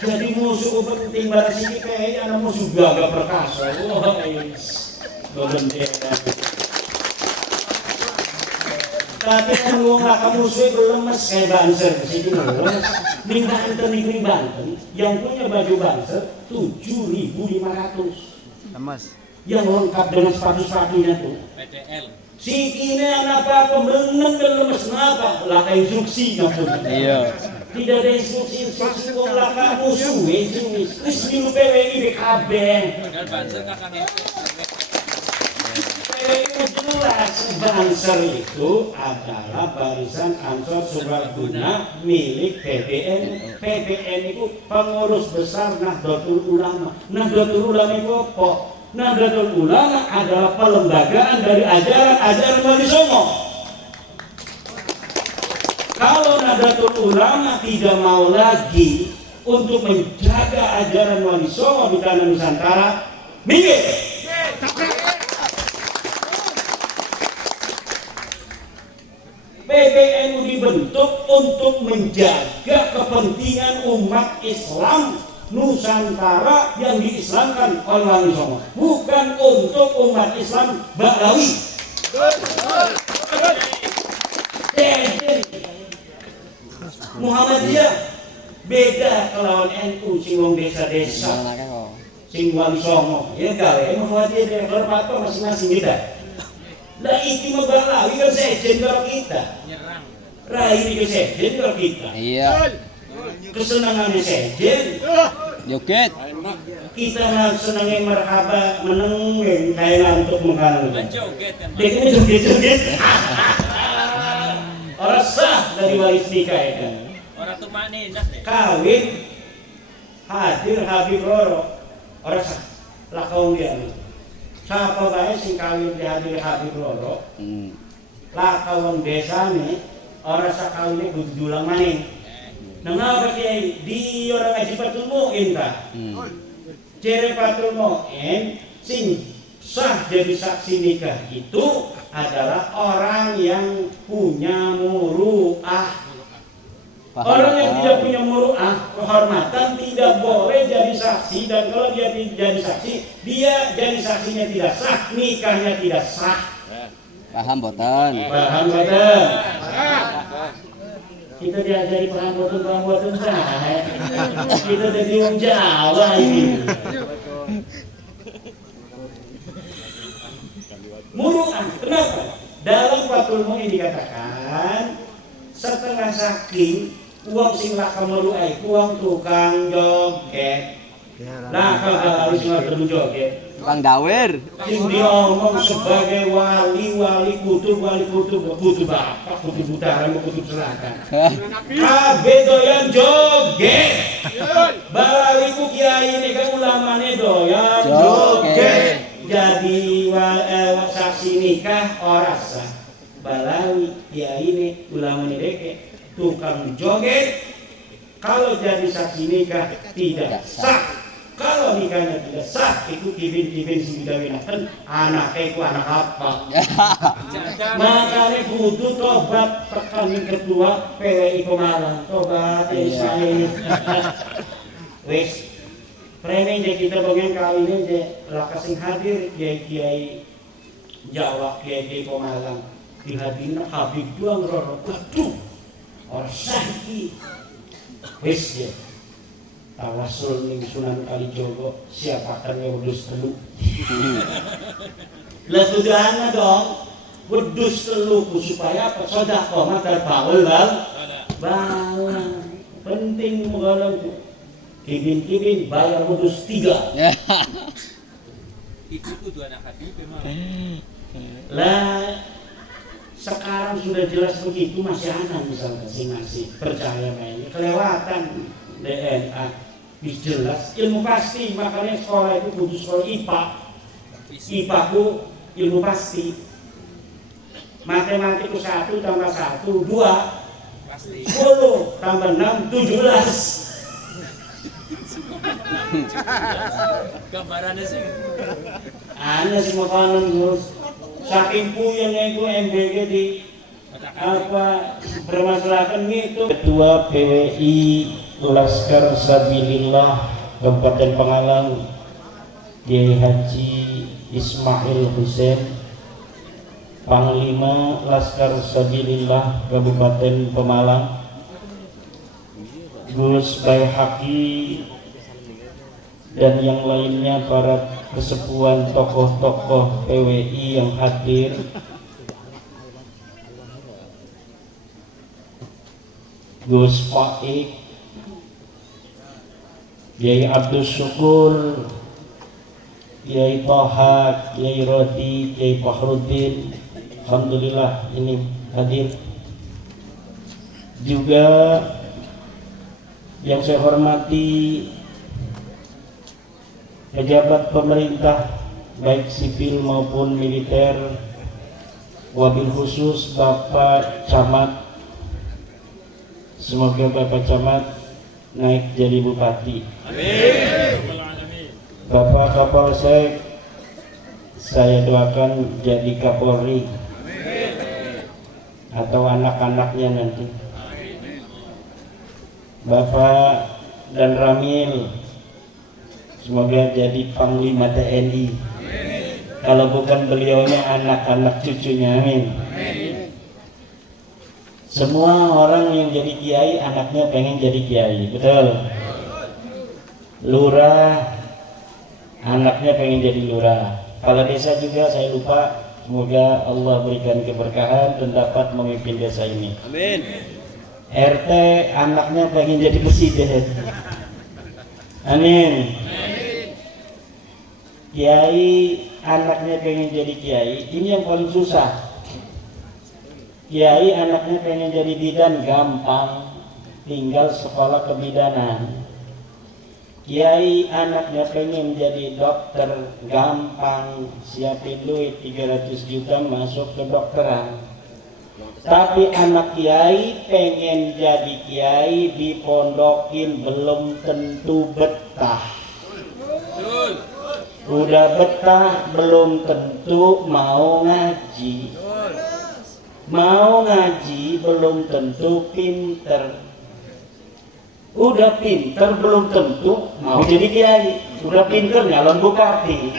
Jadi musuhku penting barang siki PKI anak musuh gagah perkasa. Wah, bendera. Tapi kan uang kamu musuh lemes kayak Banser sini lemes. Ning Banten ning Banten yang punya baju Banser 7.500. Lemes. Yang lengkap dengan sepatu-sepatunya tuh. PTL. Si ini anak apa meneng dan lemes kenapa? Laka instruksi maksudnya. Iya. Tidak ada instruksi kok laka musuh wis minum PWI BKB. Padahal Banser kakaknya. PWI jelas Banser itu adalah barisan Ansor Serbaguna milik PBN. PBN itu pengurus besar Nahdlatul Ulama. Nahdlatul Ulama itu apa? Nahdlatul Ulama adalah pelembagaan dari ajaran Wali Songo. Kalau Nahdlatul Ulama tidak mau lagi untuk menjaga ajaran Wali Songo di tanah Nusantara, minggir. PBNU dibentuk untuk menjaga kepentingan umat Islam Nusantara yang diislamkan oleh Wali Songo, bukan untuk umat Islam Ba'lawi. Muhammadiyah beda kelawan NU sing wong desa-desa, sing Wali Songo. Ya gawe Muhammadiyah dari hormat masing-masing beda. Lah iki mah Ba'lawi kan sejen karo kita. Nyerang. Rai iki sejen karo kita. Iya. Kesenangannya sejen. Joget. Kita senangnya merhaba meneng kayak ngantuk mengkanan. Joget kan. Dia ini joget-joget. Orang sah dari waris nikah itu. Orang tuh manis deh. Kawin hadir Habib Loro. Orang sah. Lah kaum dia. Siapa baik sing kawin dihadir Habib Loro. Lah kaum desa nih orang sah kawinnya kudu diulang maning. Nengapa kiai di orang ngaji Fatul Mu'in kah? Ciri Fatul Mu'in sing sah jadi saksi nikah itu adalah orang yang punya muru'ah. Orang yang tidak punya muru'ah, kehormatan tidak boleh jadi saksi, dan kalau dia jadi saksi, dia jadi saksinya tidak sah, nikahnya tidak sah. Paham boten? Paham boten? Kita diajari perabotan sah. Kita jadi orang Jawa ini. Muru'ah, kenapa? Dalam Fatul Mu'in dikatakan setengah saking uang sing laka muru'ah, uang tukang joget, Nah, kalau harus ngatur joget, Bang Dawer. sing diomong sebagai wali kutub bapak, kutub utara, kutub selatan. Kabeh doyan joget. Baliku kiai ini kan ulamane doyan joget. Jadi saksi nikah ora sah. Balawi kiai ini ulamane deke tukang joget. Kalau jadi saksi nikah tidak sah. Kalau nikahnya tidak sah, itu kibin sing dikawinaken anake ku anak apa? Makanya kudu tobat tekan ketua PWI Pemalang. Tobat Ismail. Wis training deh kita pengen kali ini deh lakas sing hadir kiai Jawa, kiai Pemalang. Dihadirin Habib doang roro. Aduh. Orang sakit. Wis ya. Tawasul ning Sunan Kalijogo siapakan yang wedus telu. Lah sudahnya dong. Wedus telu supaya apa? Sedekah maka baul bal. Penting mengalang kibin bayar wedus 3. Itu kudu anak Habib memang. Lah sekarang sudah jelas begitu masih ada misalnya masih percaya mainnya kelewatan DNA. Jelas ilmu pasti, makanya sekolah itu kudu sekolah IPA. IPA ku ilmu pasti. Matematika 1 tambah 1 2 Pasti. 10 tambah 6 17. Gambarannya sih. Ana sih makanan terus saking puyeng itu MBG di apa permasalahan gitu. Ketua PWI Laskar Sabilillah Kabupaten Pangalang Kiai Haji Ismail Husain, Panglima Laskar Sabilillah Kabupaten Pemalang Gus Baihaqi dan yang lainnya, para kesepuhan tokoh-tokoh PWI yang hadir, Gus Paik, Kiai Abdul Syukur, Kiai Toha, Kiai Rodi, Kiai Fakhruddin, alhamdulillah ini hadir. Juga yang saya hormati pejabat pemerintah baik sipil maupun militer, wabil khusus Bapak Camat, semoga Bapak Camat naik jadi bupati. Amin. Bapak Kapolsek, saya doakan jadi Kapolri. Atau anak-anaknya nanti. Bapak dan Ramil, semoga jadi Panglima TNI. Kalau bukan beliaunya, anak-anak cucunya. Amin. Semua orang yang jadi kiai, anaknya pengen jadi kiai, betul? Lurah, anaknya pengen jadi lurah. Kepala desa juga saya lupa. Semoga Allah berikan keberkahan dan dapat memimpin desa ini. Amin. RT, anaknya pengen jadi presiden. Amin. Kiai, anaknya pengen jadi kiai. Ini yang paling susah. Kiai anaknya pengen jadi bidan, gampang, tinggal sekolah kebidanan. Kiai anaknya pengen jadi dokter, gampang, siapin duit 300 juta masuk ke dokteran. Tapi anak kiai pengen jadi kiai dipondokin belum tentu betah. Udah betah belum tentu mau ngaji. Mau ngaji belum tentu pinter. Udah pinter belum tentu mau jadi kiai. Udah pinter nyalon bupati.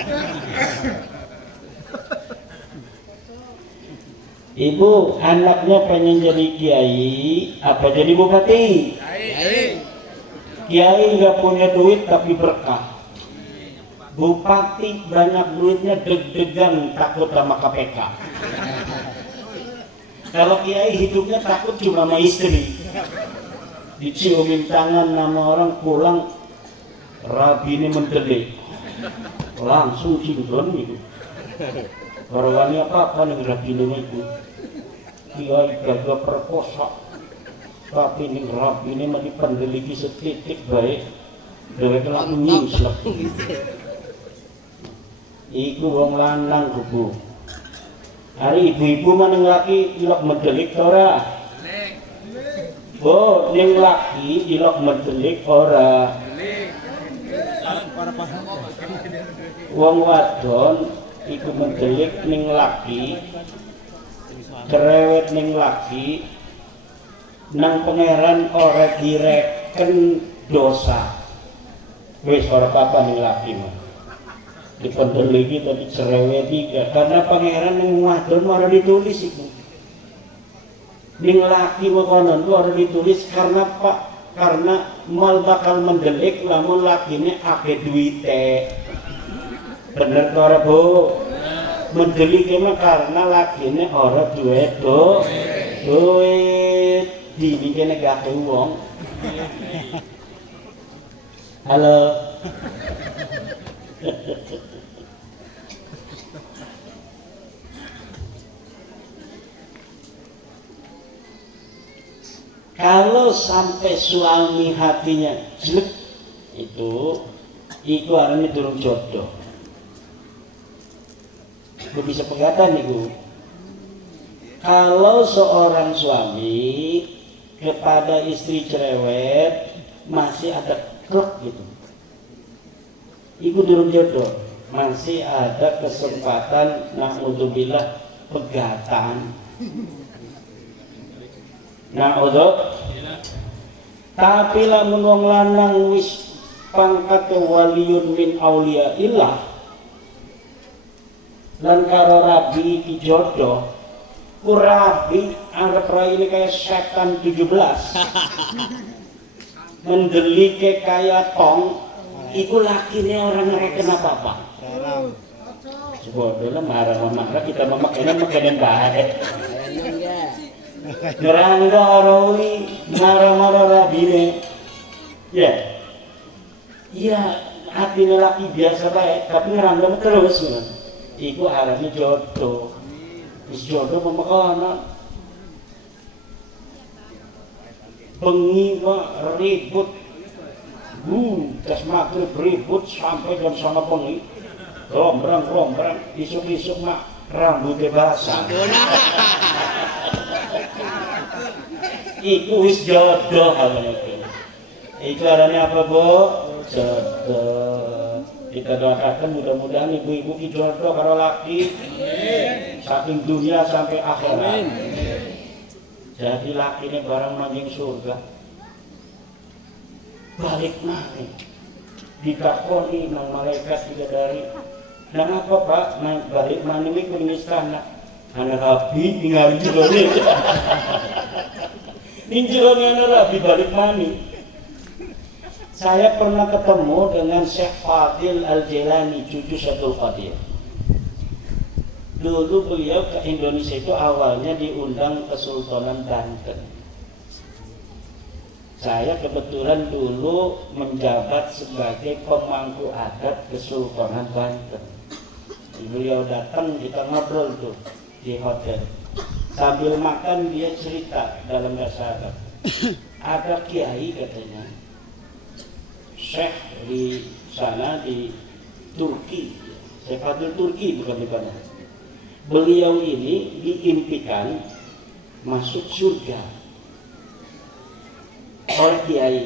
Ibu anaknya pengen jadi kiai apa jadi bupati? Kiai nggak punya duit tapi berkah. Bupati banyak duitnya, deg-degan takut sama KPK. Kalau kiai hidupnya takut cuma sama istri, diciumin tangan nama orang pulang, rabi ini mendelik, langsung sinkron itu. Barangkali apa nih rabi ini itu? Kiai gagah perkosa, tapi ini rabi ini masih pendeliki setitik baik, dewe kelak nyingslek. Iku wong lanang kubu. Hari ibu-ibu maneng laki ilok mendelik ora? Oh, ning laki ilok mendelik ora? Wong wadon iku mendelik ning laki, cerewet ning laki, nang pangeran ora direken dosa. Wis ora apa-apa ning laki mah. Dipendel lagi tapi cerewet juga karena pangeran yang wadon ora ditulis itu. Ning laki konon ku ora ditulis karena karena mal bakal mendelik lamun lakine akeh duwite. Bener to ora Bu? Mendelik mah karena lakine ora duwe duit. Dibikine gak wong. Halo. Kalau sampai suami hatinya jelek itu artinya durung jodoh. Gue bisa pegatan nih. Kalau seorang suami kepada istri cerewet masih ada klek gitu, iku durung jodoh, masih ada kesempatan na'udzubillah pegatan. Tapi lamun wong lanang wis pangkat waliyun min auliyaillah lan karo rabi iki jodoh, ku rabi anggap rai ini kayak setan 17 mendelike kayak tong, iku lakine orang ngereken apa-apa. Bodoh marah-marah kita makanan baik. Ngerangga arawi marah-marah rabine. Ya. Iya, hati lelaki biasa baik, tapi ngerangga terus. Iku arahnya jodoh. Wis jodoh pemakanan. Bengi kok ribut. Tas maghrib ribut sampai jam 9 bengi. Rombrang, isuk-isuk mak rambutnya basah. Iku wis jodoh itu. Itu artinya apa, Bu? Jodoh. Kita doakan mudah-mudahan ibu-ibu ki jodoh karo laki. Saking dunia sampai akhirat. Jadi laki ini barang manjing surga. Balik nang ditakoni nang malaikat bidadari. Dan apa Pak? Nah, balik mana ini kuning istana? Anak rabi tinggal di jerone. Di jerone anak rabi balik mana? Saya pernah ketemu dengan Syekh Fadil Al-Jailani, cucu Syaikhul Fadil. Dulu beliau ke Indonesia itu awalnya diundang Kesultanan Banten. Saya kebetulan dulu menjabat sebagai pemangku adat Kesultanan Banten. Beliau datang, kita ngobrol tuh di hotel. Sambil makan dia cerita dalam bahasa Arab. Ada kiai katanya, Syekh di sana di Turki, Syekh Fadil Turki bukan di mana. Beliau ini diimpikan masuk surga oleh kiai.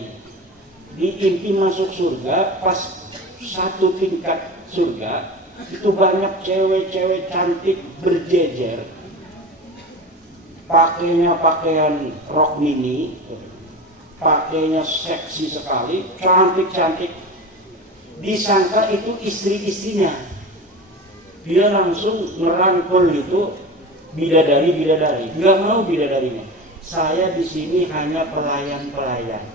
Diimpi masuk surga, pas satu tingkat surga itu banyak cewek-cewek cantik berjejer, pakainya pakaian rok mini, pakainya seksi sekali, cantik-cantik. Disangka itu istri-istrinya. Dia langsung ngerangkul itu bidadari-bidadari. Nggak mau bidadarinya. Saya di sini hanya pelayan-pelayan.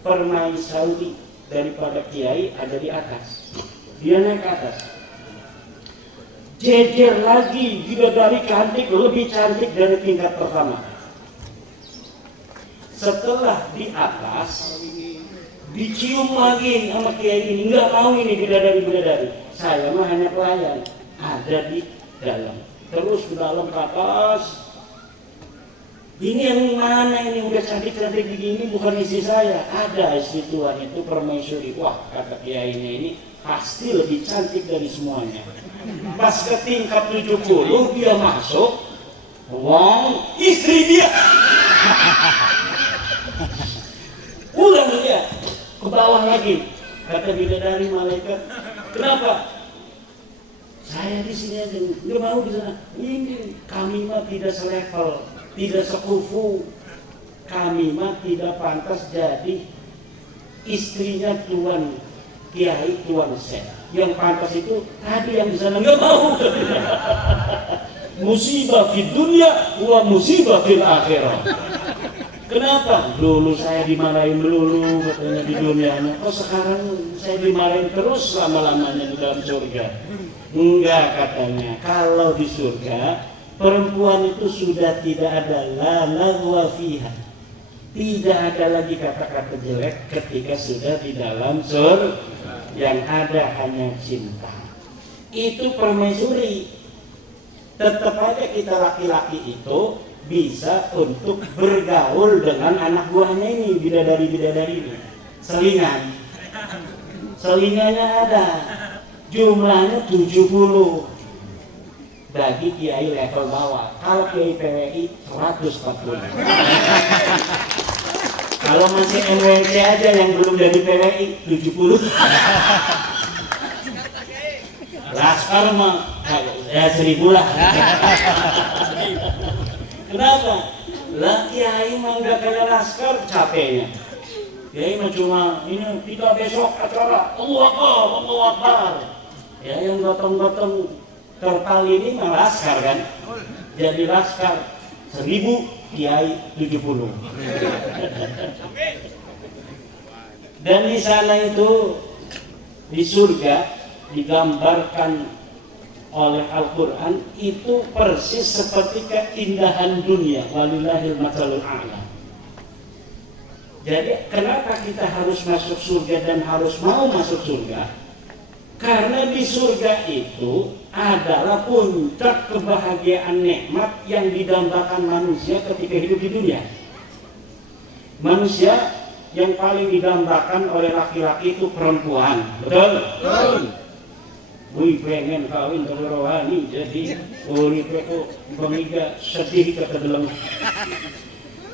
Permaisuri daripada kiai ada di atas. Dia naik ke atas. Jejer lagi bidadari cantik, lebih cantik dari tingkat pertama. Setelah di atas, dicium lagi sama kiai ini, nggak mau ini bidadari. Saya mah hanya pelayan, ada di dalam. Terus ke dalam ke atas. Ini yang mana ini udah cantik-cantik begini, bukan istri saya. Ada istri Tuhan itu permaisuri. Wah, kata kiainya ini pasti lebih cantik dari semuanya. Pas ke tingkat 70 dia masuk, wow, istri dia. Ulang dia ke bawah lagi. Kata bidadari malaikat, kenapa? Saya di sini aja, nggak mau di sana. Ini kami mah tidak selevel, tidak sekufu. Kami mah tidak pantas jadi istrinya Tuan Kiai Tuan Syekh. Yang pantas itu tadi yang di sana, nggak mau. Musibah di dunia, wa musibah fil akhirah. Kenapa? Dulu saya dimarahin melulu katanya di dunianya. Kok sekarang saya dimarahin terus lama-lamanya di dalam surga? Enggak katanya. Kalau di surga perempuan itu sudah tidak ada la lagwa fiha. Tidak ada lagi kata-kata jelek ketika sudah di dalam surga. Yang ada hanya cinta. Itu permaisuri. Tetap aja kita laki-laki itu bisa untuk bergaul dengan anak buahnya ini, bidadari-bidadari ini. Selingannya ada, jumlahnya 70 bagi kiai level bawah. Kalau kiai PWI 140. Kalau masih NWC aja yang belum jadi PWI 70. Laskar mah ya 1000 lah. Kenapa? Lah kiai mah nggak kayak laskar capeknya. Kiai mah cuma ini kita besok acara Allahu Akbar. Ya yang gotong-gotong terpal ini mah laskar kan. Jadi laskar 1000, kiai 70. Dan di sana itu di surga digambarkan oleh Al-Quran itu persis seperti keindahan dunia. Walillahil matsalul a'la. Jadi kenapa kita harus masuk surga dan harus mau masuk surga? Karena di surga itu adalah puncak kebahagiaan nikmat yang didambakan manusia ketika hidup di dunia. Manusia yang paling didambakan oleh laki-laki itu perempuan. Betul? Betul. Wih pengen kawin kalau rohani jadi uripe kok pengiga sedih ketedeleng.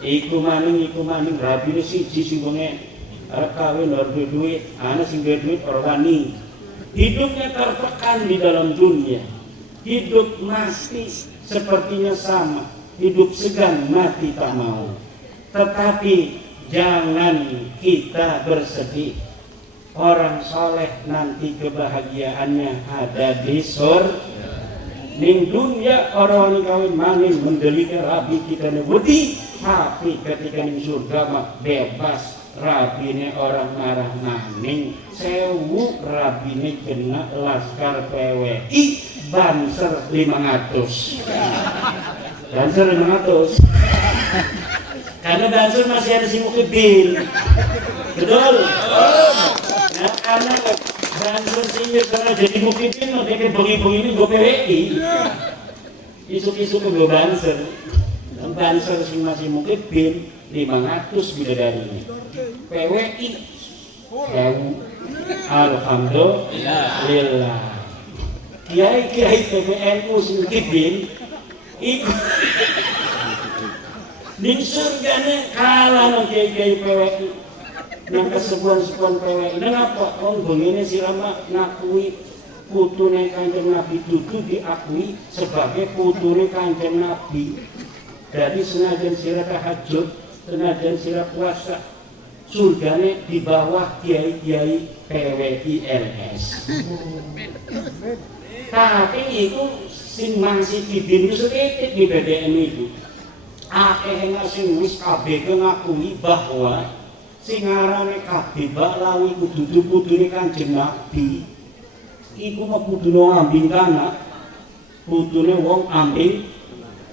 Iku maning rabine siji sing pengen arep kawin arep duit, ana sing duit rohani. Hidupnya tertekan di dalam dunia. Hidup mati sepertinya sama. Hidup segan mati tak mau. Tetapi jangan kita bersedih. Orang soleh nanti kebahagiaannya ada di surga. Ning dunia orang kawin maning mendelika rabi kita nebudi, tapi ketika ning surga mah bebas. Rabine orang marah maning, sewu rabine kena laskar PWI banser 500. Banser 500. Karena banser masih ada si Mukibin. Betul? Nah, anak banser sini karena jadi Mukibin mau bikin bengi-bengi ini gue PWI. Isu-isu ke gue banser. Banser sih masih Mukibin 500 bidadari ini. PWI alhamdulillah. Kiai PBNU sing Mukibin ikut ning surgane kalah nang kiai PWI. Nang kesepuan-sepuan PWI. Kenapa? Begini sirama ngakui putune Kanjeng Nabi dudu diakui sebagai putune Kanjeng Nabi. Jadi senajan sira tahajud, senajan sira puasa, surgane di bawah kiai-kiai PWI LS. Tapi itu sing masih dibin itu sedikit di BBM itu. Akeh sing wis kabeh ngakui bahwa sing ngarane kabeh baklawi kudu putune Kanjeng Nabi. Iku mah kudu ambing kana. Kudune wong ambing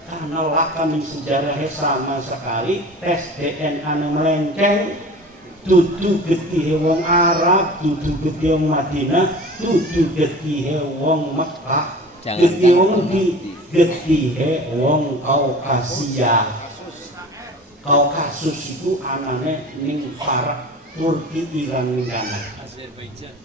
karena kami sejarahnya sama sekali tes DNA melenceng dudu getihe wong Arab, dudu getihe wong Madinah, dudu getihe wong Mekah, getihe wong di getihe wong Kaukasia. Kaukasus itu anane ning Parak, Turki, Iran ning kana. Azerbaijan.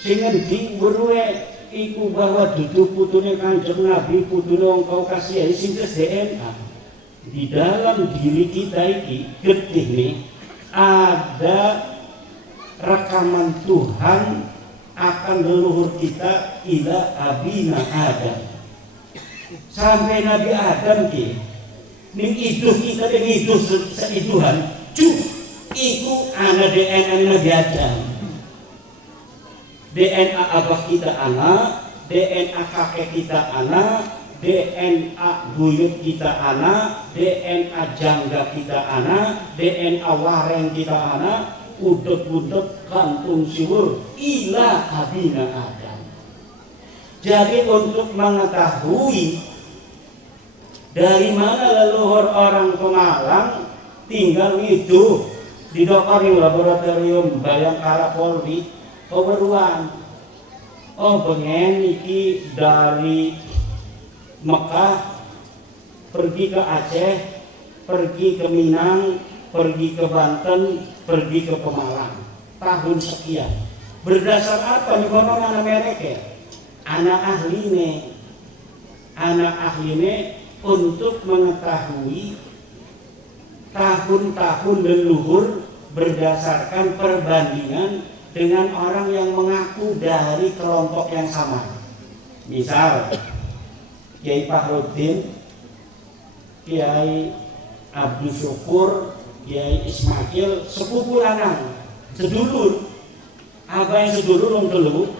Sing ngendi weruhe iku bahwa dudu putune Kanjeng Nabi, putune wong Kaukasia sing tes DNA. Di dalam diri kita iki getih nih ada rekaman Tuhan akan leluhur kita ila abina Adam. Sampai Nabi Adam ki ning iduh kita ning iduh seiduhan cuk iku ana DNA Nabi Adam. DNA abah kita anak, DNA kakek kita anak, DNA buyut kita anak, DNA jangga kita anak, DNA wareng kita anak, udut-udut kantung siwur ila abina Adam. Jadi untuk mengetahui dari mana leluhur orang Pemalang tinggal itu di Dokering Laboratorium Bayangkara Polri Keberuan. Oh pengen iki dari Mekah pergi ke Aceh, pergi ke Minang, pergi ke Banten, pergi ke Pemalang tahun sekian. Berdasar apa nih golongan mereka? Anak ahline untuk mengetahui tahun-tahun leluhur berdasarkan perbandingan dengan orang yang mengaku dari kelompok yang sama. Misal Kiai Fahrudin, Kiai Abdul Syukur, Kiai Ismail, sepupu lanang, sedulur. Abahe sedulur wong telu,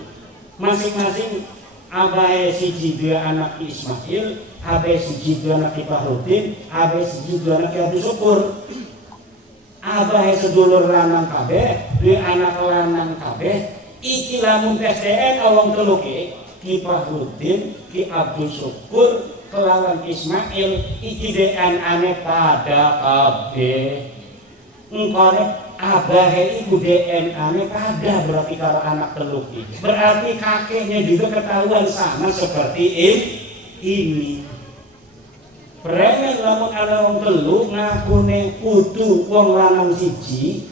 masing-masing abahe siji dua anak Ismail, abahe siji dua anak Fahrudin, abahe siji dua anak Abdul Syukur. Abahe sedulur lanang kabeh, duwe anak lanang kabeh, iki lamun tes DNA wong telu Ki Fahrudin, Ki Abdul Syukur, kelawan Ismail, iki DNA-ne pada kabeh. Engkone abahe iku DNA-ne pada berarti karo anak telu iki. Berarti kakeknya juga ketahuan sama seperti ini. Premen lamun ana wong telu ngakune kudu wong lanang siji,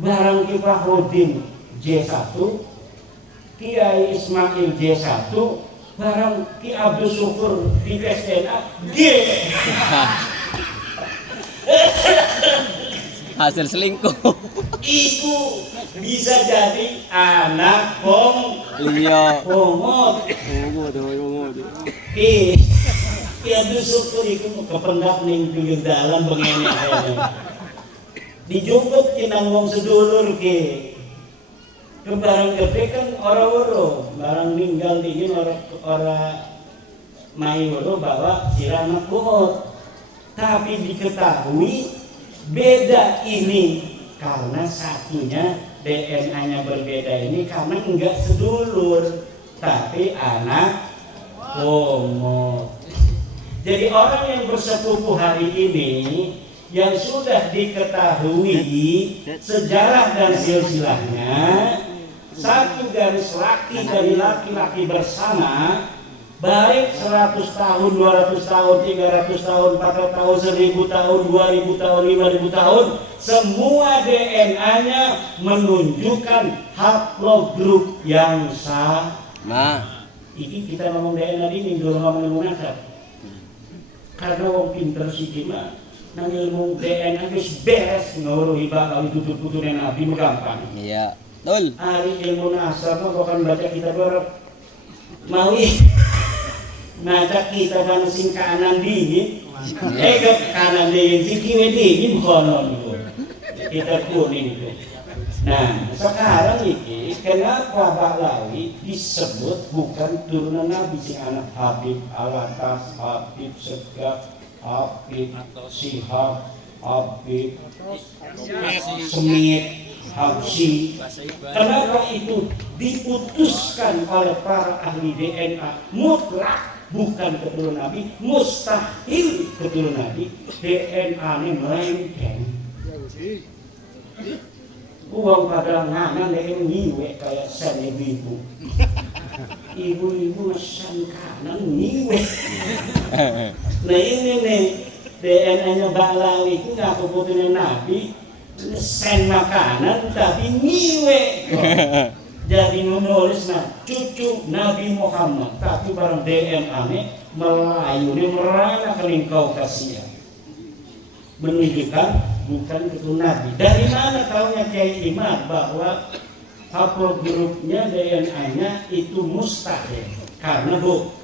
barang Ki Fahrudin J1, Kiai Ismail J1, barang Ki Abdul Syukur di SNA G. Hasil selingkuh. Iku bisa jadi anak wong Liya. bongot. Ki Abdul Syukur iku kependak ning pinggir dalan bengene ae. Dijungkut kinang wong sedulur ki. Kebarang gede kan ora-ora, barang ninggal dingin ora mai woro bawa siramat buhot. Tapi diketahui beda ini karena satunya DNA-nya berbeda ini karena enggak sedulur tapi anak homo. Jadi orang yang bersepupu hari ini yang sudah diketahui sejarah dan silsilahnya satu garis laki dari laki-laki bersama, baik 100 tahun, 200 tahun, 300 tahun, 400 tahun, 1000 tahun, 2000 tahun, 5000 tahun, semua DNA-nya menunjukkan haplogrup yang sama. Ini kita ngomong DNA ini, dulu ngomong munasab. Karena wong pinter sih mah nang ilmu DNA wis beres nguruhi bakal tutur-tuturne Nabi gampang. Iya, betul. Hari ilmu nasab mah bukan baca kitab Arab. Mau baca kitab sing kanan dingin. Ke kanan dingin sing kiwe dingin kono niku. Kitab kuning itu. Nah, sekarang ini kenapa Baklawi disebut bukan turunan Nabi sing anak Habib Alatas, Habib Segaf, Habib Sihab, Habib Semit, Habsi. Kenapa itu diputuskan oleh para ahli DNA mutlak bukan keturunan Nabi, mustahil keturunan Nabi, DNA-nya melenceng. Uang pada nganan yang nyiwe kayak sen ibu-ibu. Ibu-ibu sen kanan nyiwe. Nah ini nih DNA-nya Balawi itu nggak kebutuhan Nabi sen makanan tapi nyiwe. Jadi menulis cucu Nabi Muhammad tapi barang DNA-nya Melayu ini merana kening kau kasihan. Menunjukkan bukan itu Nabi. Dari mana tahunya Kiai Imad bahwa haplogrupnya DNA-nya itu mustahil? Karena bu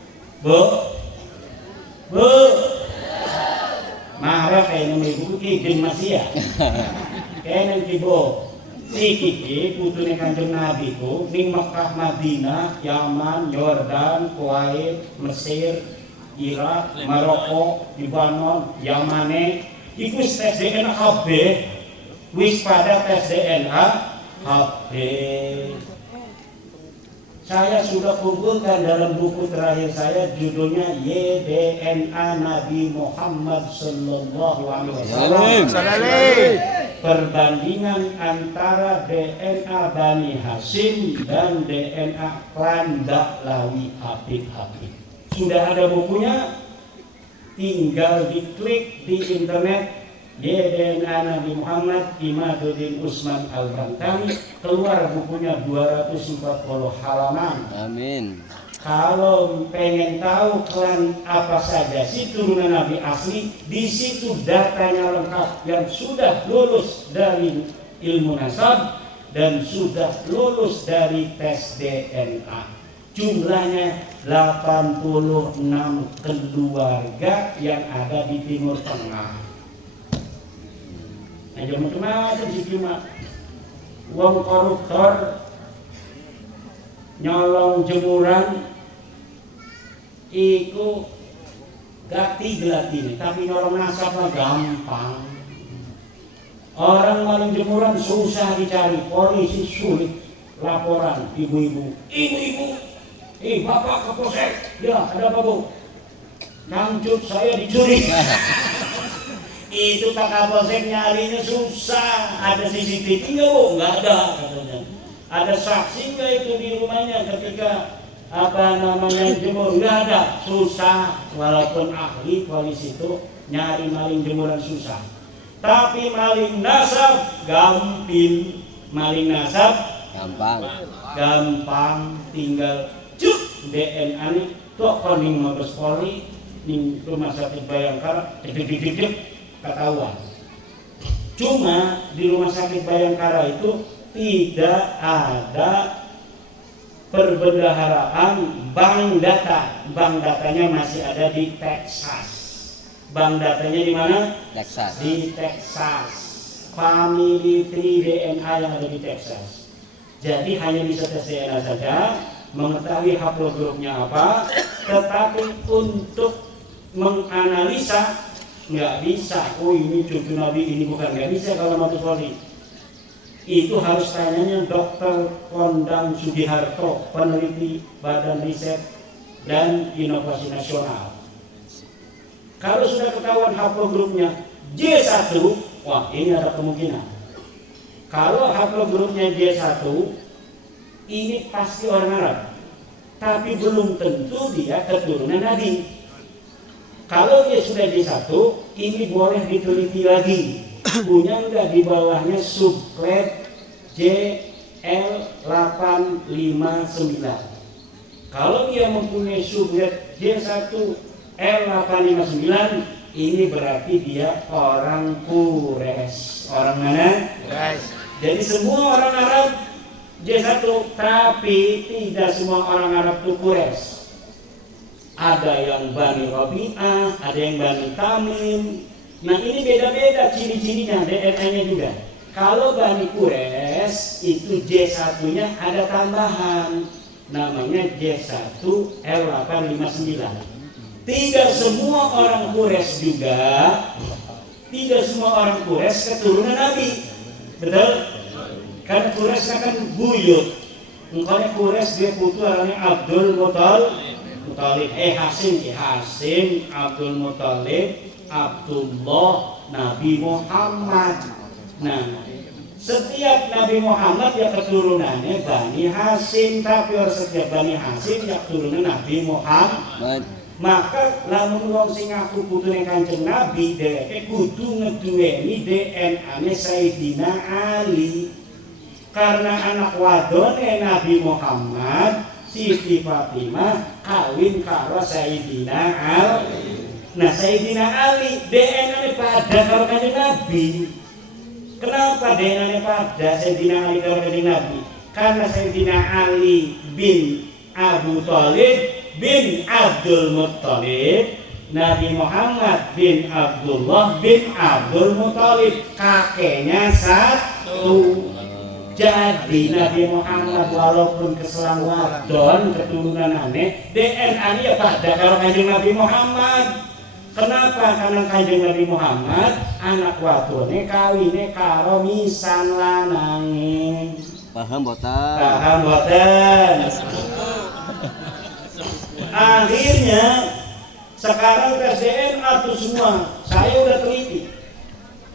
marah kayak nama ibu Kiki masih ya. Kayak nanti bu si Kiki putune Kanjeng Nabi ku di Mekah, Madinah, Yaman, Yordan, Kuwait, Mesir, Irak, Maroko, Libanon, Yamane. Iku tes DNA KB, wis pada tes DNA KB. Saya sudah kumpulkan dalam buku terakhir saya, judulnya YDNA Nabi Muhammad Sallallahu Alaihi Wasallam. Perbandingan antara DNA Bani Hashim dan DNA klan Dahlawi Habib. Sudah ada bukunya. Tinggal diklik di internet YDNA Nabi Muhammad Imaduddin Usman Al-Bantani, keluar bukunya 240 halaman. Amin. Kalau pengen tahu klan apa saja si turunan Nabi asli, di situ datanya lengkap yang sudah lulus dari ilmu nasab dan sudah lulus dari tes DNA. Jumlahnya 86 keluarga yang ada di Timur Tengah. Nah, macam-macam sih cuma uang koruptor nyolong jemuran itu gak tiglatini, tapi nyolong nasabnya gampang. Orang maling jemuran susah dicari, polisi sulit laporan ibu-ibu. Bapak Kapolsek, ya ada apa bu? Kamcut saya dicuri. Itu Pak Kapolsek nyarinya susah. Ada CCTV nggak bu? Nggak ada katanya. Ada saksi nggak itu di rumahnya ketika jemur? Nggak ada, susah. Walaupun ahli polisi itu nyari maling jemuran susah. Tapi maling nasab gampil. Maling nasab gampang, tinggal cuk DNA nih tuh koning Mabes Polri ning Rumah Sakit Bayangkara ketahuan. Cuma di Rumah Sakit Bayangkara itu tidak ada perbendaharaan bank data. Bank datanya masih ada di Texas. Bank datanya di mana? Texas. Di Texas. Family tree DNA yang ada di Texas. Jadi hanya bisa tes DNA saja, mengetahui haplogrupnya apa, tetapi untuk menganalisa nggak bisa. Oh ini cucu Nabi, ini bukan, nggak bisa kalau Mabes Polri. Itu harus tanyanya Dr. Kondang Sugiharto, peneliti Badan Riset dan Inovasi Nasional. Kalau sudah ketahuan haplogrupnya J1, wah ini ada kemungkinan. Kalau haplogrupnya J1, ini pasti orang Arab, tapi belum tentu dia keturunan Nabi. Kalau dia sudah J1, ini boleh diteliti lagi. Punya enggak di bawahnya subklat JL859. Kalau dia mempunyai subklat J1 L859, ini berarti dia orang Quraisy. Orang mana? Quraisy. Jadi semua orang Arab J1, tapi tidak semua orang Arab itu Quraisy. Ada yang Bani Rabi'ah, ada yang Bani Tamim. Nah ini beda-beda ciri-cirinya, DNA-nya juga. Kalau Bani Quraisy itu J1-nya ada tambahan, namanya J1 L859. Tidak semua orang Quraisy juga, tidak semua orang Quraisy keturunan Nabi. Betul? Karena Quraisy kan buyut. Makanya Quraisy dia putu namanya Abdul Muthalib. Hasim, Abdul Muthalib, Abdullah, Nabi Muhammad. Nah, Setiap Nabi Muhammad ya keturunannya Bani Hasyim, tapi orang setiap Bani Hasyim ya keturunan Nabi Muhammad. Maka lamun wong sing ngaku putune Kanjeng Nabi dheweke kudu ngeduweni DNA-ne Sayyidina Ali. Karena anak wadone Nabi Muhammad, Siti Fatimah kawin karo Sayyidina Ali. Nah, Sayyidina Ali DNA-ne pada karo Kanjeng Nabi. Kenapa DNA-nya pada Sayyidina Ali karo Kanjeng Nabi? Karena Sayyidina Ali bin Abu Thalib bin Abdul Muttalib, Nabi Muhammad bin Abdullah bin Abdul Muttalib, kakeknya satu. Jadi Nabi Muhammad walaupun keselang wadon keturunan aneh, DNA-nya ya pada karo Kanjeng Nabi Muhammad. Kenapa? Karena Kanjeng Nabi Muhammad anak wadone kawine karo misan lanange. Paham boten? Paham boten? Akhirnya sekarang tes DNA itu semua saya udah teliti.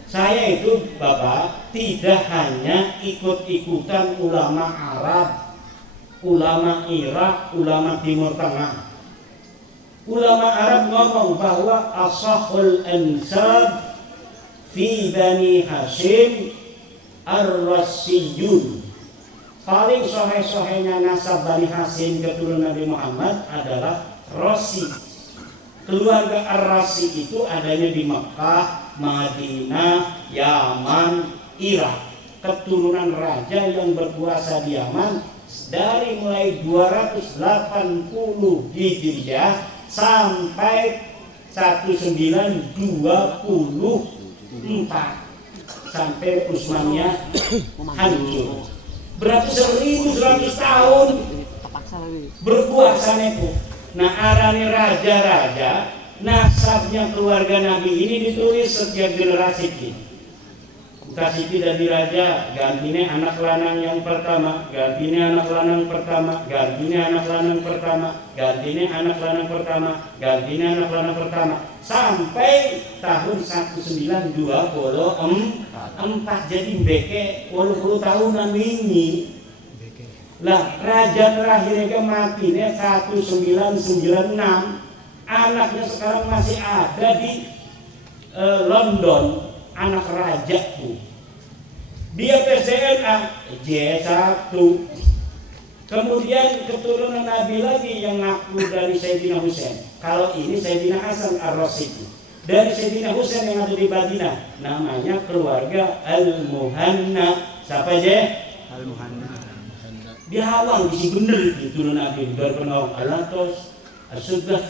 Saya itu Bapak tidak hanya ikut-ikutan ulama Arab, ulama Irak, ulama Timur Tengah. Ulama Arab ngomong bahwa asahul ansab fi Bani Hasyim ar-Rasiyun. Paling sohe-sohenya nasab Bani Hasyim keturunan Nabi Muhammad adalah Rasi. Keluarga Ar-Rasi itu adanya di Mekah, Madinah, Yaman, Irak. Keturunan raja yang berkuasa di Yaman dari mulai 280 Hijriah sampai 1924 sampai Utsmaniyah hancur. Berarti 1100 tahun berkuasa itu. Nah, arane raja-raja, nasabnya keluarga Nabi ini ditulis setiap generasi ini. Kasih dari raja, gantinya anak lanang yang pertama, gantinya anak lanang pertama, gantinya anak lanang pertama, gantinya anak lanang pertama, gantinya anak lanang pertama, sampai tahun 1924. Jadi beke 80 tahunan ini. Lah raja terakhirnya matinya 1996. Anaknya sekarang masih ada di London, anak raja tuh. Dia tes DNA J1. Kemudian keturunan Nabi lagi yang ngaku dari Sayyidina Husain. Kalau ini Sayyidina Hasan Ar-Rasyidi. Dari Sayyidina Husain yang ada di Madinah, namanya keluarga Al-Muhanna. Siapa aja? Al-Muhanna. Dia awang isi bener itu Nabi dari penawang alatos asubah.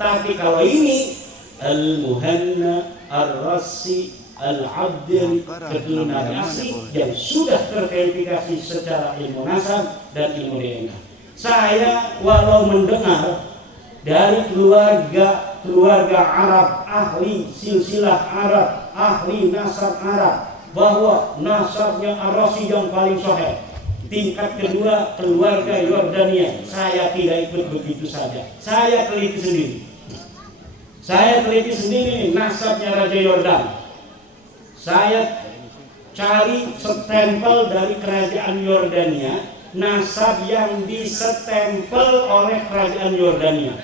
Tapi kalau ini Al-Muhanna Ar-Rasi Al-Abdil keturunan Nabi asli yang sudah terverifikasi secara ilmu nasab dan ilmu DNA. Saya walau mendengar dari keluarga Arab, ahli silsilah Arab, ahli nasab Arab, bahwa nasabnya Ar-Rasi yang paling sahih. Tingkat kedua keluarga Yordania. Saya tidak ikut begitu saja. Saya teliti sendiri nasabnya Raja Yordan. Saya cari stempel dari kerajaan Yordania, nasab yang disestempel oleh kerajaan Yordania.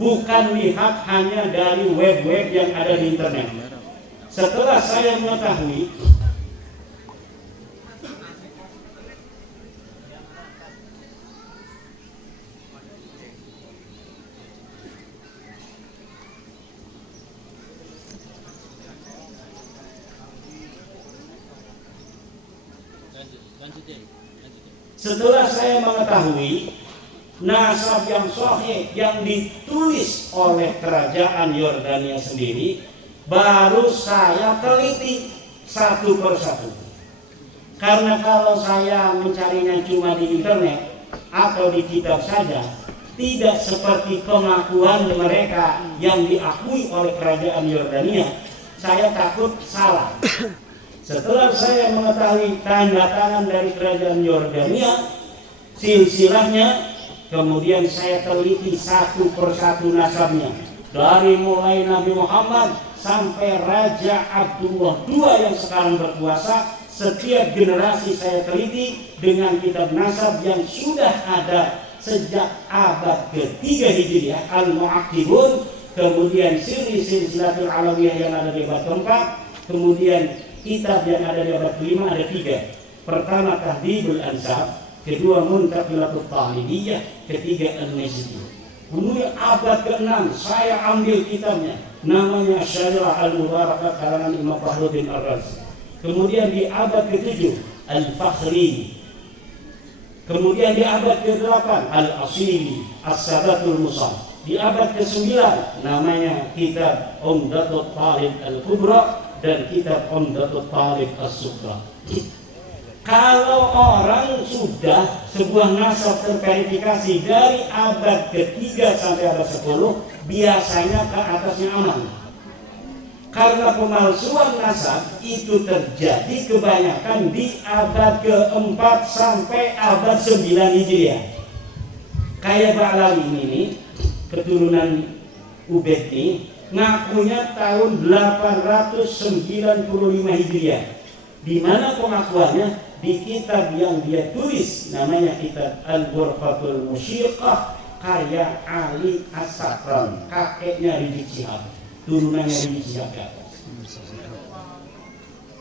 Bukan lihat hanya dari web-web yang ada di internet. Setelah saya mengetahui nasab yang sahih yang ditulis oleh kerajaan Yordania sendiri, baru saya teliti satu persatu. Karena kalau saya mencarinya cuma di internet atau di kitab saja, tidak seperti pengakuan mereka yang diakui oleh kerajaan Yordania, saya takut salah. Setelah saya mengetahui tanda tangan dari kerajaan Yordania, silsilahnya, kemudian saya teliti satu persatu nasabnya. Dari mulai Nabi Muhammad sampai Raja Abdullah II yang sekarang berkuasa. Setiap generasi saya teliti dengan kitab nasab yang sudah ada sejak abad ketiga Hijriah, Al-Mu'aqibun, kemudian Silsilatul Alawiyah yang ada di abad keempat, kemudian kitab yang ada di abad kelima ada 3. Pertama Tahdhibul Ansab, kedua Muntaqilatul Talibiyah, ketiga An-Najdi. Kemudian abad ke-6 saya ambil kitabnya, namanya Syariah Al-Mubarakah karangan Imam Fakhruddin Ar-Razi. Kemudian di abad ke-7 Al-Fakhri. Kemudian di abad ke-8 Al-Asili As-Sadatul Musab. Di abad ke-9 namanya kitab Umdatul Talib Al-Kubra dan kitab Umdatul Talib As-Sughra. Kalau orang sudah sebuah nasab terverifikasi dari abad ke-3 sampai abad 10, biasanya ke atasnya aman. Karena pemalsuan nasab itu terjadi kebanyakan di abad ke-4 sampai abad 9 Hijriah. Kayak Ba'lawi ini, keturunan Ubaid ini, ngakunya tahun 895 Hijriah. Di mana pengakuannya? Di kitab yang dia tulis, namanya kitab Al-Ghurfatul Musyiqah, karya Ali As-Sakran, kakeknya Rizik Syihab, turunannya Rizik Syihab.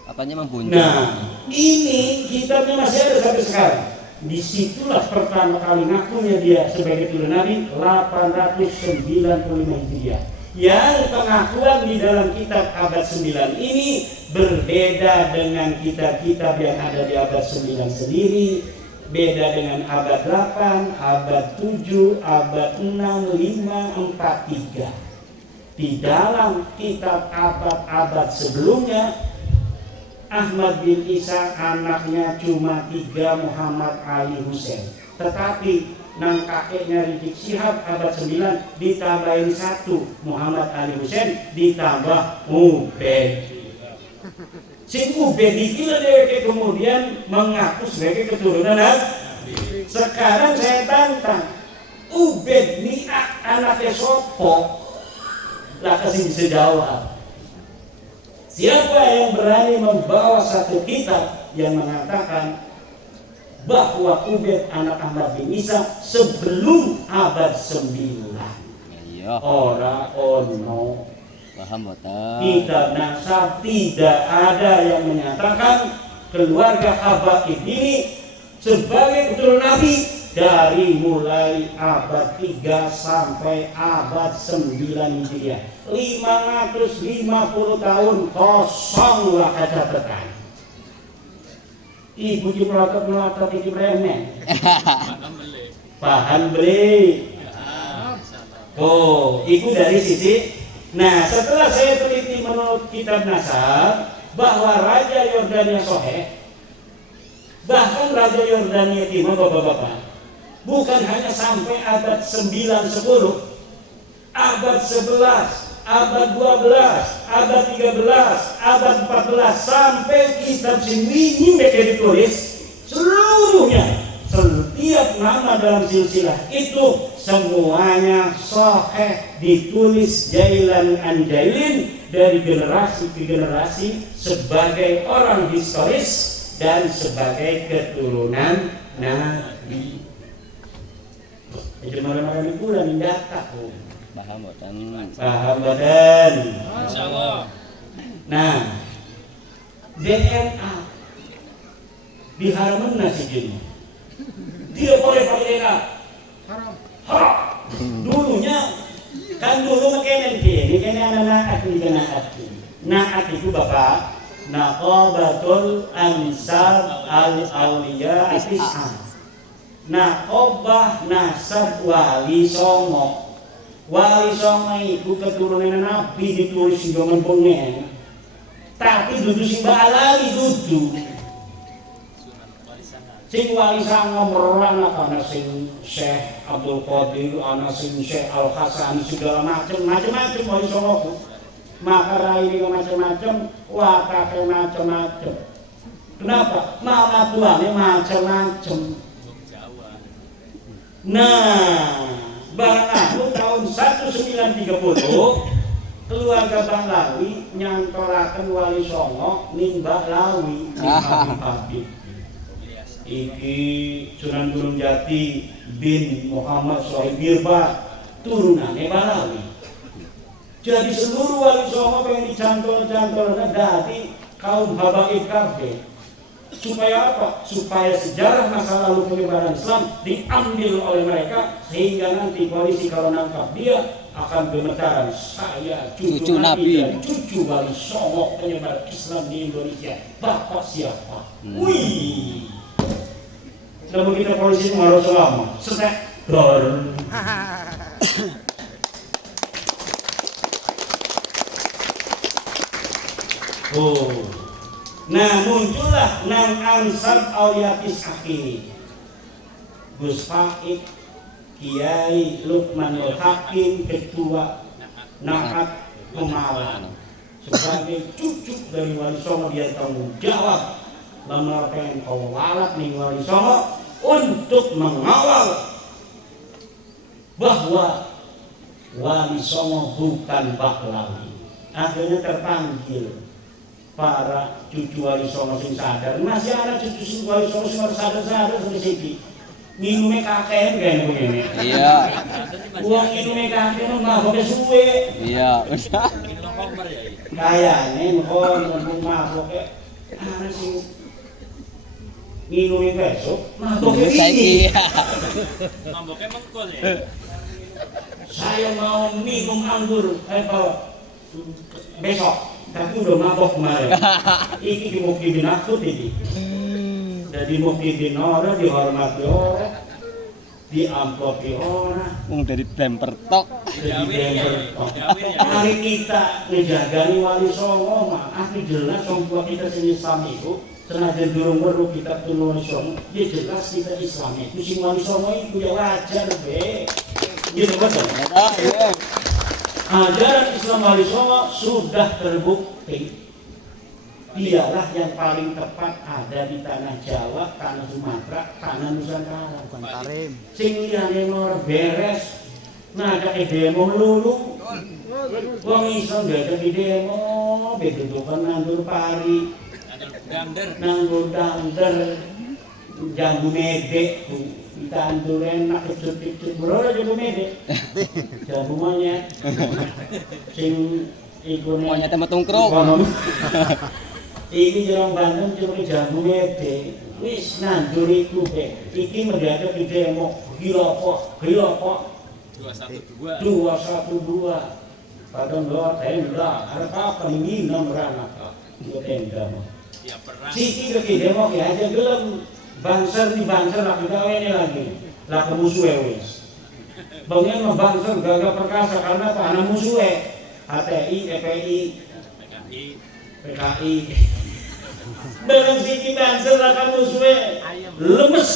Apanya membunyi? Nah, ini kitabnya masih ada sampai sekarang. Disitulah pertama kali ngakunya dia sebagai turunan Nabi 895 Hijriah. Yang pengakuan di dalam kitab abad 9 ini berbeda dengan kitab-kitab yang ada di abad 9 sendiri, beda dengan abad 8, abad 7, abad 6, 5, 4, 3. Di dalam kitab abad-abad sebelumnya, Ahmad bin Isa anaknya cuma 3, Muhammad Ali Husain. Tetapi nang kakeknya Rizik Syihab abad 9 ditambahin 1, Muhammad Ali Husain, ditambah Ubaid. Si Ubaid dikira dia kemudian mengaku sebagai keturunan Nabi. Sekarang saya tantang, Ubaid ini anaknya sopo? Lah kasih bisa jawab. Siapa yang berani membawa satu kitab yang mengatakan bahwa Ubaid anak Ahmad bin Isa sebelum abad 9? Iya. Ora ono. Paham boten? Kitab nasab tidak ada yang menyatakan keluarga Habaib ini sebagai keturunan Nabi dari mulai abad 3 sampai abad 9 Hijriah. 550 tahun kosonglah catatan. Ibu di melotot itu remeh. Paham beli. Oh, itu dari sisi. Nah, setelah saya teliti menurut kitab nasab bahwa Raja Yordania Soheh, bahkan Raja Yordania Timur, bapak-bapak, bukan hanya sampai abad 9-10, abad 11, abad 12, abad 13, abad 14, sampai kitab Sinwini mereka ditulis seluruhnya. Setiap nama dalam silsilah itu semuanya sahih, ditulis jailan an jailin dari generasi ke generasi sebagai orang historis dan sebagai keturunan Nabi. Jemaah-jemaah ini pula mendata. Paham boten? Paham badan. Insyaallah. Nah, DNA diharamkan nasi jenis. Tidak boleh pakai DNA. Haram. Dulunya kan dulu makanya ini kena anak ini kena hati. Naat itu bapak, naqabatul ansab al-auliya is'an. Naqabah nasab wali songo. Wali songo itu keturunan Nabi ditulis di zaman pengen. Tapi duduk si Ba'lawi duduk. Sing wali songo merana ana sing Syekh Abdul Qadir, ana sing Syekh Al Hasan, segala macam-macam wali songo. Maka ini macam-macam, wakake macam-macam. Kenapa? Nama tuannya macam-macam. Nah, barang aku tahun 1930 keluarga Bahlawi nyantoraken Wali Songo ning Bahlawi Habib. Iki Sunan Gunung Jati bin Muhammad Sohib Birba turunannya Bahlawi. Jadi seluruh Wali Songo pengen dicantol-cantolnya dari kaum habaib kabeh. Supaya apa? Supaya sejarah masa lalu penyebaran Islam diambil oleh mereka sehingga nanti polisi kalau nangkap dia akan gemetaran. Saya cucu Nabi dan cucu Wali Songo penyebar Islam di Indonesia. Bapak siapa? Wih. Selama kita polisi harus selama. Setek. Dor. Oh. Nah muncullah Nang Ansar Auliatis Hakim, Gus Faik, Kiai Lukmanul Hakim, Ketua Nahat Pemalang. Sebagai cucu dari Wali Songo dia tanggung jawab melakukan kawalat nih Wali Songo untuk mengawal bahwa Wali Songo bukan Bahlawi. Akhirnya terpanggil para cucu Wali Songo sing sadar. Masih ada cucu sing Wali Songo sing harus sadar-sadar sampai sini. Minumnya kakek kayak begini. Iya. Uang minumnya kakek mah pakai suwe. Iya. Kayaknya ngomong mabok ada sing minumnya besok maboknya ini. Maboknya mengkol ya. Saya mau minum anggur besok. Tapi udah mabok kemarin. Iki di Muhyiddin Akut ini. Jadi Muhyiddin orang dihormati orang, diamplopi orang. Dari bemper tok. Jadi bemper tok. Mari kita ngejagani Wali Songo mah. Asli jelas songkwa kita sini Islam itu. Senajan durung weruh kitab tun Wali Songo, ya jelas kita Islam itu sing Wali Songo itu ya wajar be. Gitu betul. Ajaran Islam Wali Songo sudah terbukti. Dialah yang paling tepat ada di tanah Jawa, tanah Sumatera, tanah Nusantara. Sing liyane ngor beres, ngajak demo lulu. Wong Islam ngajak demo, bedudukan nandur pari, nandur dander, jambu medek. Ditandur enak kecut-kecut berapa jambu medek? Jambu monyet. Sing iku Monyet sama tungkruk. Iki jerong Bandung cuma jambu medek. Wis nandur iku be. Iki mendadak di demo gilopok. 212. Padahal doa tenda. Ada apa ini nomorana? Itu tenda. Ya perang. Siki ke demo ya aja gelem. Banser di banser lah kita ini lagi. Lah musuhe wis. Bangnya ngebangser gagah perkasa karena apa? Anak musuhe. HTI, EPI, PKI. Barang siki banser lah musuhe. Lemes.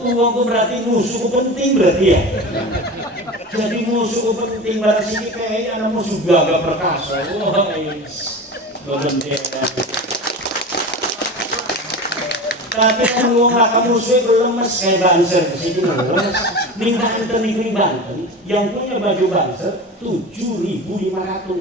Uangku berarti musuhku penting berarti ya. Jadi musuhku penting barang siki PKI anak musuh gagah perkasa. Wah, tapi kan uang laka musuhnya belum mes kayak Banser kesini lemes. Ning Banten ning Banten yang punya baju Banser 7.500.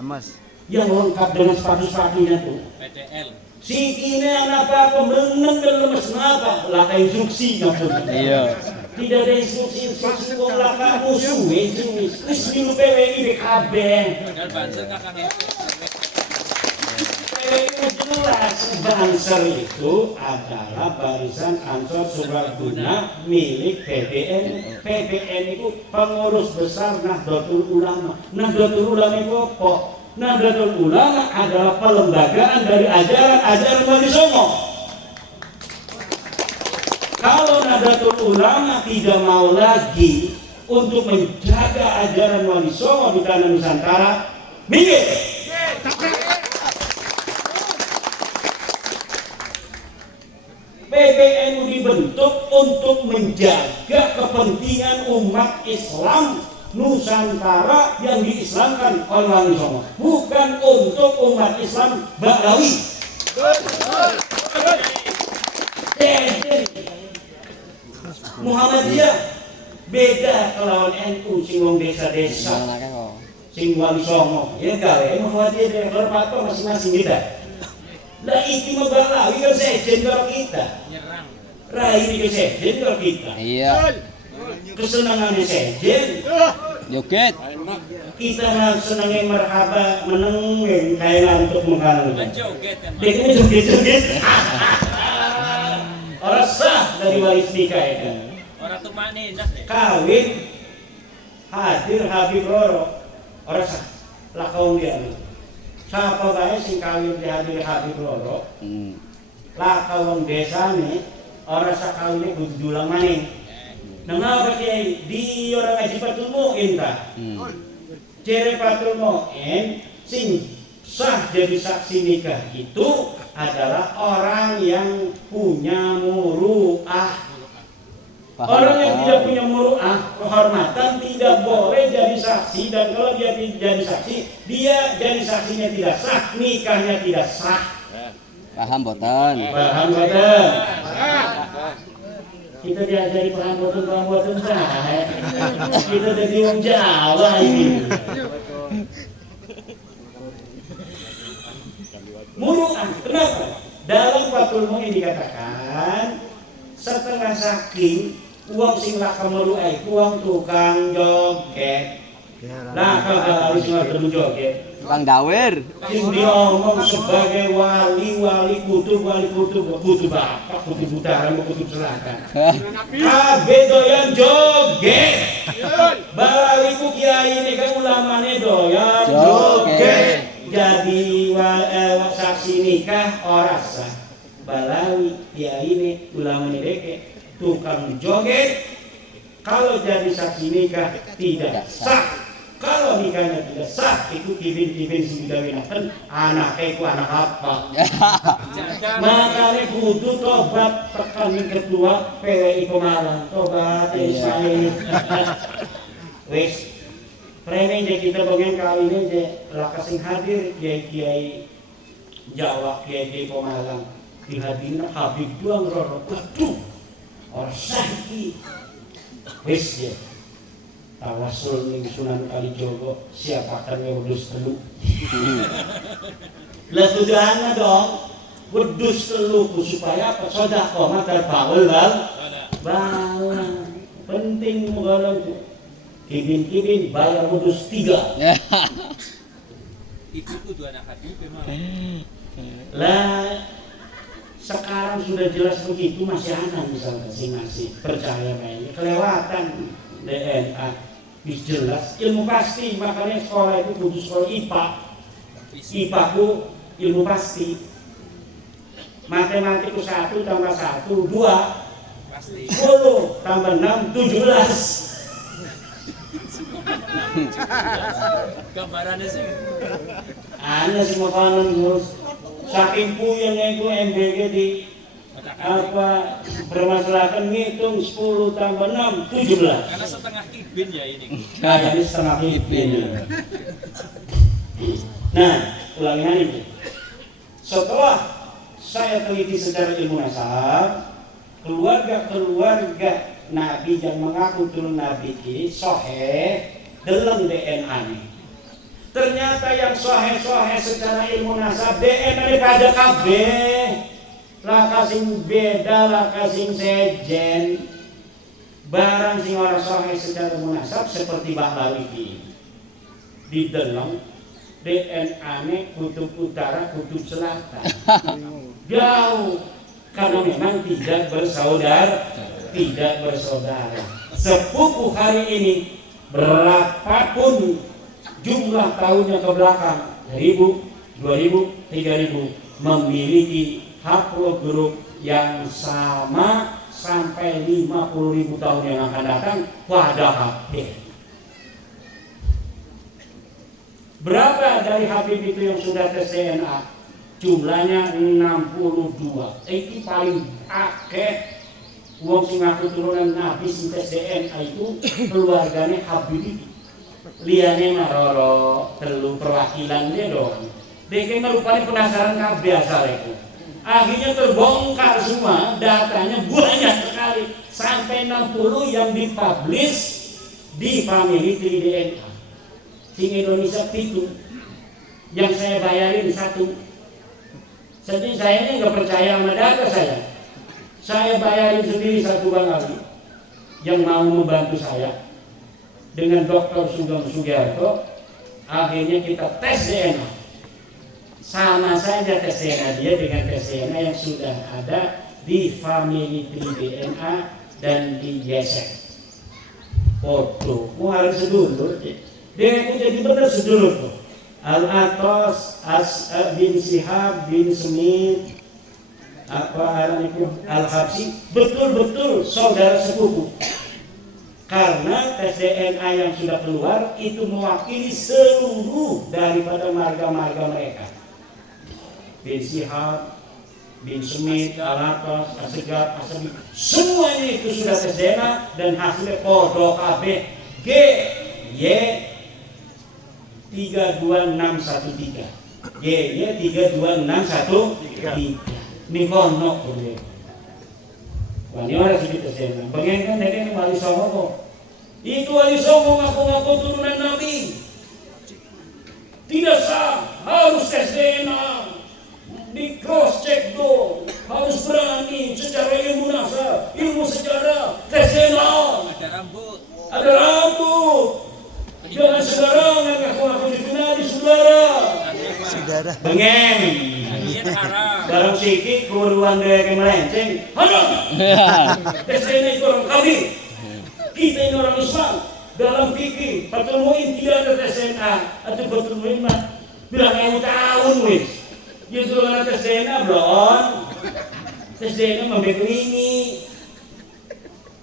Lemes. Yang lengkap dengan sepatu-sepatunya tuh. PTL. Sikine anak apa meneng dan lemes kenapa? Laka instruksi maksudnya. Iya. Tidak ada instruksi uang laka musuhnya jenis. Wis milu PWI BKB. Padahal Banser kakaknya. Jelas Banser itu adalah barisan Ansor Serbaguna milik PBN. PBN itu pengurus besar Nahdlatul Ulama. Nahdlatul Ulama itu apa? Nahdlatul Ulama adalah pelembagaan dari ajaran Wali Songo. Kalau Nahdlatul Ulama tidak mau lagi untuk menjaga ajaran Wali Songo di tanah Nusantara, minggir. PBNU dibentuk untuk menjaga kepentingan umat Islam Nusantara yang diislamkan oleh Wali Songo, bukan untuk umat Islam Bahlawi. Muhammadiyah beda kelawan NU sing wong desa-desa. sing wali songo ya gawe mau dia direktur apa masing-masing kita lah itu membalawi kan sejen kalau kita Nyerang. rai ini sejen kalau kita Iya. kesenangannya sejen Joget. kita senangnya merhaba meneng kayak ngantuk menghalang Menjoget kan. dia ini joget-joget orang sah dari waris nikah itu Orang tuh enak deh. kawin hadir Habib Roro orang sah lah kaum dia siapa bae sing kawin dihadir Habib Roro lah kaum desa nih orang sah kawinnya kudu dulang maning nangapa kiai di orang ngaji patul mu'in ta ciri patul mu'in sing sah jadi saksi nikah itu adalah orang yang punya muru'ah. Orang yang tidak punya muru'ah, kehormatan tidak boleh jadi saksi dan kalau dia jadi saksi, dia jadi saksinya tidak sah, nikahnya tidak sah. Paham boten? Paham betul? Kita diajari paham betul sah. Kita jadi orang Jawa ini. Muru'ah, kenapa? Dalam fatul mu'in dikatakan setengah saking uang sing laka meruai uang tukang joget lah kalau sing laka joget Tukang dawer. sing diomong sebagai wali kutub bapak kutub utara kutub selatan kabeh doyan joget baliku kiai ini kan ulamane doyan joget jadi saksi nikah ora sah balawi kiai ini ulama ini deke tukang joget kalau jadi saksi nikah tidak sah kalau nikahnya tidak sah itu kibin sing dikawinaken anake ku anak apa makanya kudu tobat tekan yang kedua PWI Pemalang tobat Ismail wis framing deh kita pengen kali ini deh laka sing hadir kiai Jawa kiai Pemalang dihadirin Habib doang Roro aduh orang sakit wis ya tawasul ning Sunan Kalijogo siapakan wedhus telu lah tujuannya dong wedhus telu supaya apa sedekah maka baul bal penting menggolong kibin bayar wedhus 3 Itu kudu anak Habib memang. lah sekarang sudah jelas begitu masih ada misalnya masih percaya kayaknya kelewatan DNA bis jelas ilmu pasti makanya sekolah itu kudu sekolah IPA ku ilmu pasti matematiku 1 tambah 1 2 Pasti. 10 tambah 6 17 Gambarannya sih. ada semua kanan terus saking puyeng itu MBG di apa bermasalahkan ngitung 10 tambah 6 17 Karena setengah kibin ya ini. nah ini setengah kibin nah ulangi ini setelah saya teliti secara ilmu nasab keluarga Nabi yang mengaku turun Nabi ini soheh dalam DNA ini ternyata yang soheh secara ilmu nasab DNA ini pada kabeh laka sing beda laka sing sejen barang sing ora soheh secara ilmu nasab seperti Bahlawi di dalam DNA ini kutub utara kutub selatan jauh karena memang tidak bersaudara sepupu hari ini berapapun jumlah tahunnya ke belakang 1000, 2000, 3000 memiliki haplogrup yang sama sampai 50.000 tahun yang akan datang pada Habib. Berapa dari Habib itu yang sudah tes DNA? Jumlahnya 62. Itu paling akeh. Wong sing ngaku turunan Nabi sing tes DNA itu keluarganya Habib itu. Liane maroro telu perwakilannya dong. Deke ngerupani penasaran kabeh asale itu. Akhirnya terbongkar semua, datanya banyak sekali sampai 60 yang dipublish di Family Tree DNA. sing Indonesia 7, yang saya bayarin 1. Jadi saya nggak percaya sama data saya bayarin sendiri 1 Bang Ali yang mau membantu saya dengan Dr. Sugeng Sugiarto. Akhirnya kita tes DNA, sama saja tes DNA dia dengan tes DNA yang sudah ada di Family Tree DNA dan di Gesek. Foto, harus sedulur. Dia itu jadi benar sedulur tuh. Al-Atos, bin Shihab, bin Smith, Al-Habsi, betul-betul saudara sepupu. Karena tes DNA yang sudah keluar itu mewakili seluruh daripada marga-marga mereka. Bin Shihab, bin Smith, Al-Atos, Asegaf, Asabi, semuanya itu sudah tes DNA dan hasilnya podo KB G Y 32613. G Y 32613. Ini kono boleh. Wani orang sih tes DNA. Bagaimana dengan wali songo kok? Itu wali songo ngaku-ngaku turunan Nabi. Tidak sah, harus tes DNA. Di cross check dong, harus berani secara ilmu nafsa, ilmu sejarah, tes DNA. Ada rambut. Jangan sembarangan ngaku-ngaku dikenali saudara. Bengeng. Dalam sikit keluaran dari melenceng. Haram. Tes DNA itu orang kafir. Kita ini orang Islam. Dalam fikih, Fathul Muin tidak ada tes DNA. Atau Fathul Muin mah bilang tahun wis. Justru karena tes DNA belum. Tes DNA membeklingi.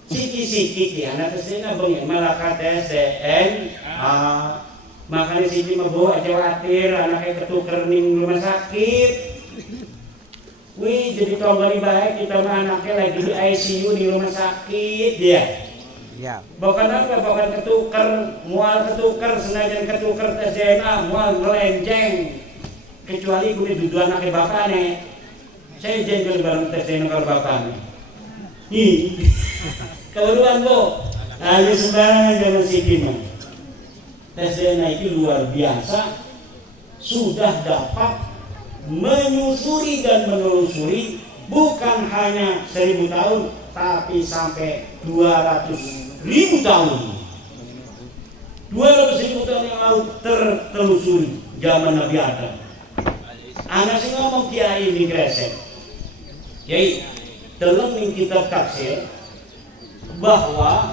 Siki-siki anak tes DNA bengeng malah tes DNA. Makanya sini membawa khawatir anaknya ketuker ning rumah sakit. Wih, jadi tombali baik kita mah anaknya lagi di ICU di rumah sakit dia. Ya. Bukan apa, bukan ketuker, mual ketuker, senajan ketuker tes DNA, mual melenceng. Kecuali gue duduk anaknya bapaknya. Saya jengkel bareng tes DNA kalau bapaknya. Kebetulan lo, ayo sembarangan jangan sikit mah. Tes DNA itu luar biasa, sudah dapat menyusuri dan menelusuri bukan hanya 1000 tahun, tapi sampai 200.000 tahun. 200.000 tahun yang lalu tertelusuri zaman Nabi Adam. Anak sih ngomong kiai di Gresik, kiai dalam kitab tafsir bahwa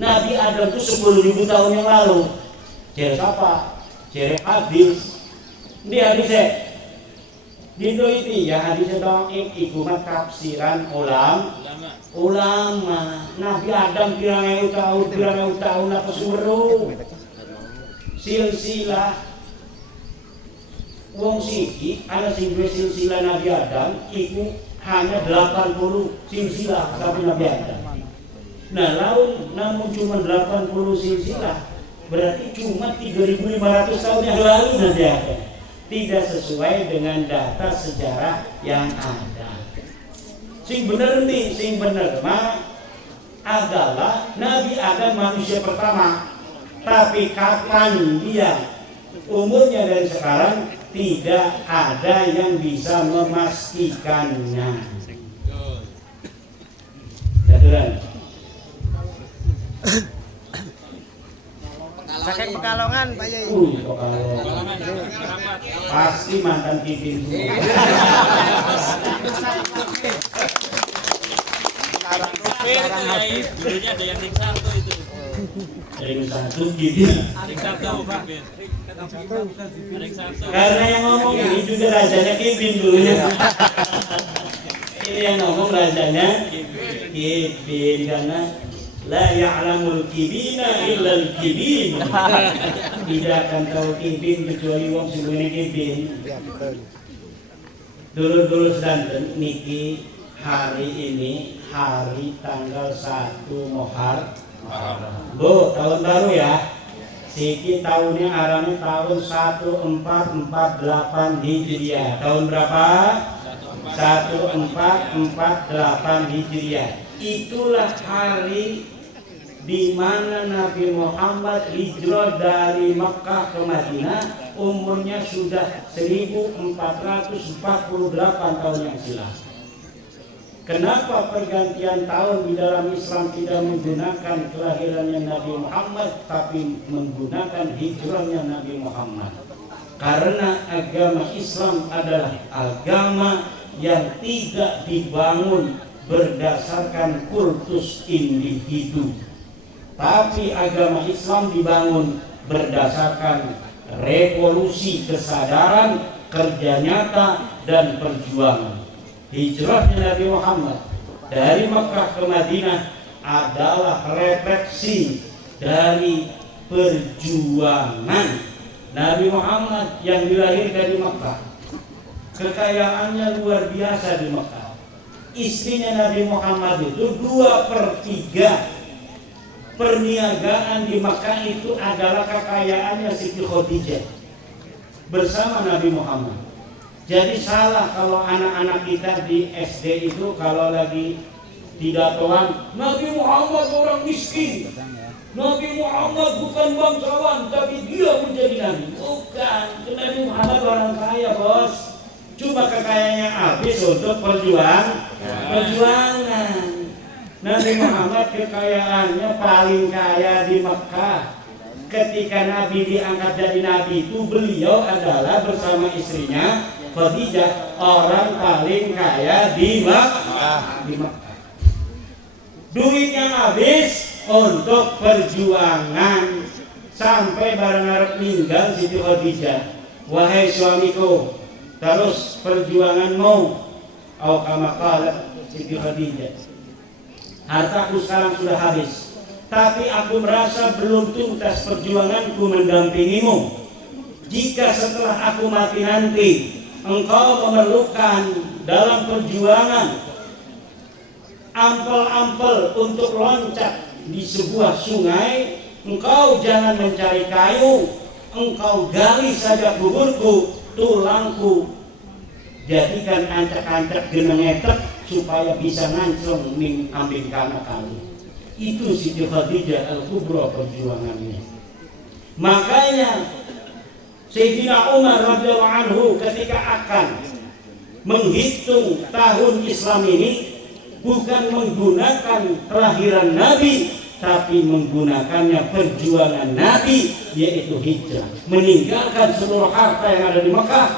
Nabi Adam itu 10.000 tahun yang lalu. Ciri apa? Ciri hadis. Ini hadisnya. Di Indo ini ya hadisnya dong ikumat tafsiran ulama. Nabi Adam pirang tahun apa suruh silsilah wong siki ana sing duwe silsilah Nabi Adam iku hanya 80 silsilah sampai Nabi Adam. Nah, namun cuma 80 silsilah berarti cuma 3.500 tahun yang lalu Nabi Adam. Tidak sesuai dengan data sejarah yang ada. Sing bener mah adalah Nabi Adam manusia pertama. Tapi kapan dia umurnya dari sekarang tidak ada yang bisa memastikannya. Jadilah. Saking Pekalongan Pak Yai. Pekalongan. Pasti mantan pipin dulu. Sekarang habis. Dulunya ada yang ring 1 itu. Ring 1 gitu. Ring 1 Pipin. Ring 1. Karena yang ngomong ini juga rajanya Kipin dulunya. Ini yang ngomong rajanya Kipin karena la ya'lamul kibina illal kibin. Tidak akan tahu kibin kecuali wong sing ngene kibin. Dulu sedanten niki hari ini hari tanggal 1 Muharram. Bu, tahun baru ya. Siki tahunnya arahnya tahun 1448 Hijriah. Tahun berapa? 1448 Hijriah. Itulah hari di mana Nabi Muhammad hijrah dari Mekah ke Madinah umurnya sudah 1448 tahun yang silam. Kenapa pergantian tahun di dalam Islam tidak menggunakan kelahirannya Nabi Muhammad tapi menggunakan hijrahnya Nabi Muhammad? Karena agama Islam adalah agama yang tidak dibangun berdasarkan kultus individu, tapi agama Islam dibangun berdasarkan revolusi kesadaran, kerja nyata, dan perjuangan. Hijrahnya Nabi Muhammad dari Mekah ke Madinah adalah refleksi dari perjuangan Nabi Muhammad yang dilahirkan di Mekah. Kekayaannya luar biasa di Mekah. Istrinya Nabi Muhammad itu 2/3 perniagaan di Mekah itu adalah kekayaannya Siti Khadijah bersama Nabi Muhammad. Jadi salah kalau anak-anak kita di SD itu kalau lagi pidatoan, Nabi Muhammad orang miskin, Nabi Muhammad bukan bangsawan tapi dia menjadi nabi. Bukan, Nabi Muhammad orang kaya bos. Cuma kekayaannya habis untuk perjuangan. Nabi Muhammad kekayaannya paling kaya di Mekah. Ketika Nabi diangkat jadi nabi itu beliau adalah bersama istrinya Khadijah orang paling kaya di Mekah. Duitnya habis untuk perjuangan sampai barang arep meninggal Siti Khadijah. Wahai suamiku, terus perjuanganmu. Au kama qalat Siti Khadijah. Hartaku sekarang sudah habis, tapi aku merasa belum tuntas perjuanganku mendampingimu. Jika setelah aku mati nanti engkau memerlukan dalam perjuangan ampel-ampel untuk loncat di sebuah sungai, engkau jangan mencari kayu, engkau gali saja kuburku, tulangku jadikan ancak-ancak genengetek supaya bisa nganclong ning ambing kana kali. Itu Siti Khadijah Al-Kubra perjuangannya. Makanya Sayyidina Umar radhiyallahu anhu ketika akan menghitung tahun Islam ini bukan menggunakan kelahiran Nabi, tapi menggunakannya perjuangan Nabi, yaitu hijrah, meninggalkan seluruh harta yang ada di Mekah,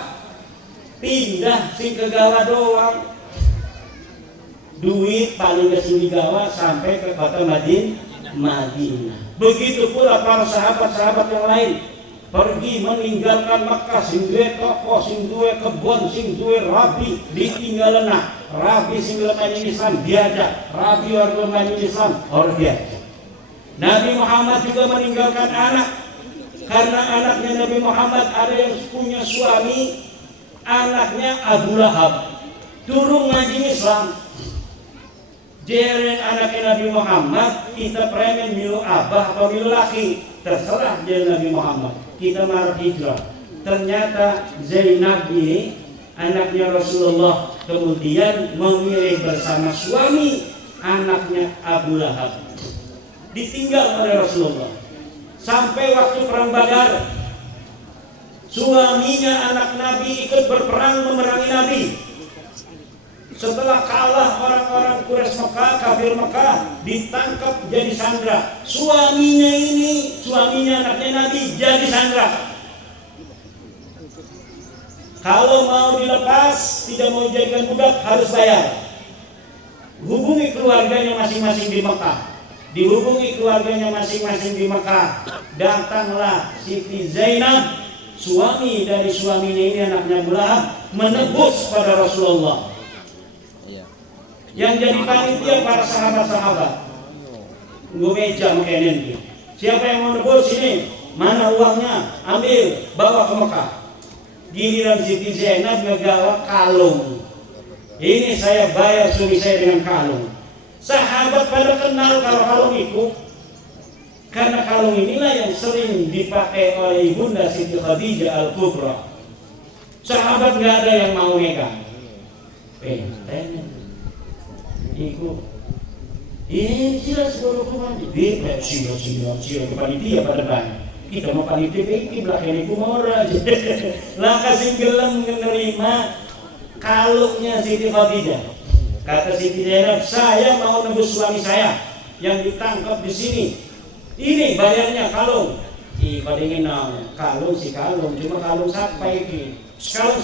pindah sing ke Gawa doang, duit paling sing di Gawa sampai ke kota Madinah. Begitu pula para sahabat-sahabat yang lain pergi meninggalkan Mekah, sing duwe toko, sing duwe kebon, sing duwe rabi, ditinggalan rabi sing lemani Islam diajak, rabi warga lemani Islam orang diajak. Nabi Muhammad juga meninggalkan anak, karena anaknya Nabi Muhammad ada yang punya suami, anaknya Abu Lahab, turun ngaji Islam. Jeren anaknya Nabi Muhammad, kita premen milu abah atau milu laki, terserah jeren Nabi Muhammad. Kita marah hijrah. Ternyata Zainab ini anaknya Rasulullah kemudian memilih bersama suami anaknya Abu Lahab, ditinggal oleh Rasulullah sampai waktu perang Badar. Suaminya anak Nabi ikut berperang memerangi Nabi. Setelah kalah orang-orang Quraisy Mekah, kafir Mekah, ditangkap jadi sandera. Suaminya anaknya Nabi jadi sandera. Kalau mau dilepas, tidak mau dijadikan budak, harus bayar. Hubungi keluarganya masing-masing di Mekah. Dihubungi keluarganya masing-masing di Mekah. Datanglah Siti Zainab, suami dari suaminya ini anaknya Abu Lahab, menebus pada Rasulullah. Yang jadi panitia para sahabat-sahabat. Gue meja makanya. Siapa yang mau nebus ini? Mana uangnya? Ambil, bawa ke Mekah. Giliran Siti Zainab ngegawa kalung. Ini saya bayar suami saya dengan kalung. Sahabat pada kenal kalau kalung itu, karena kalung inilah yang sering dipakai oleh ibunda Siti Khadijah Al-Kubra. Sahabat nggak ada yang mau megang. Iku Jelas baru kemarin. Sila panitia pada banyak. Kita mau panitia iki belakang ibu mora aja. Lah kasih gelem menerima kalungnya Siti Khadijah. Kata Siti Zainab, saya mau nebus suami saya yang ditangkap di sini. Ini bayarnya kalung. Padahal nang kalung si kalung, cuma kalung siapa ini? Kalung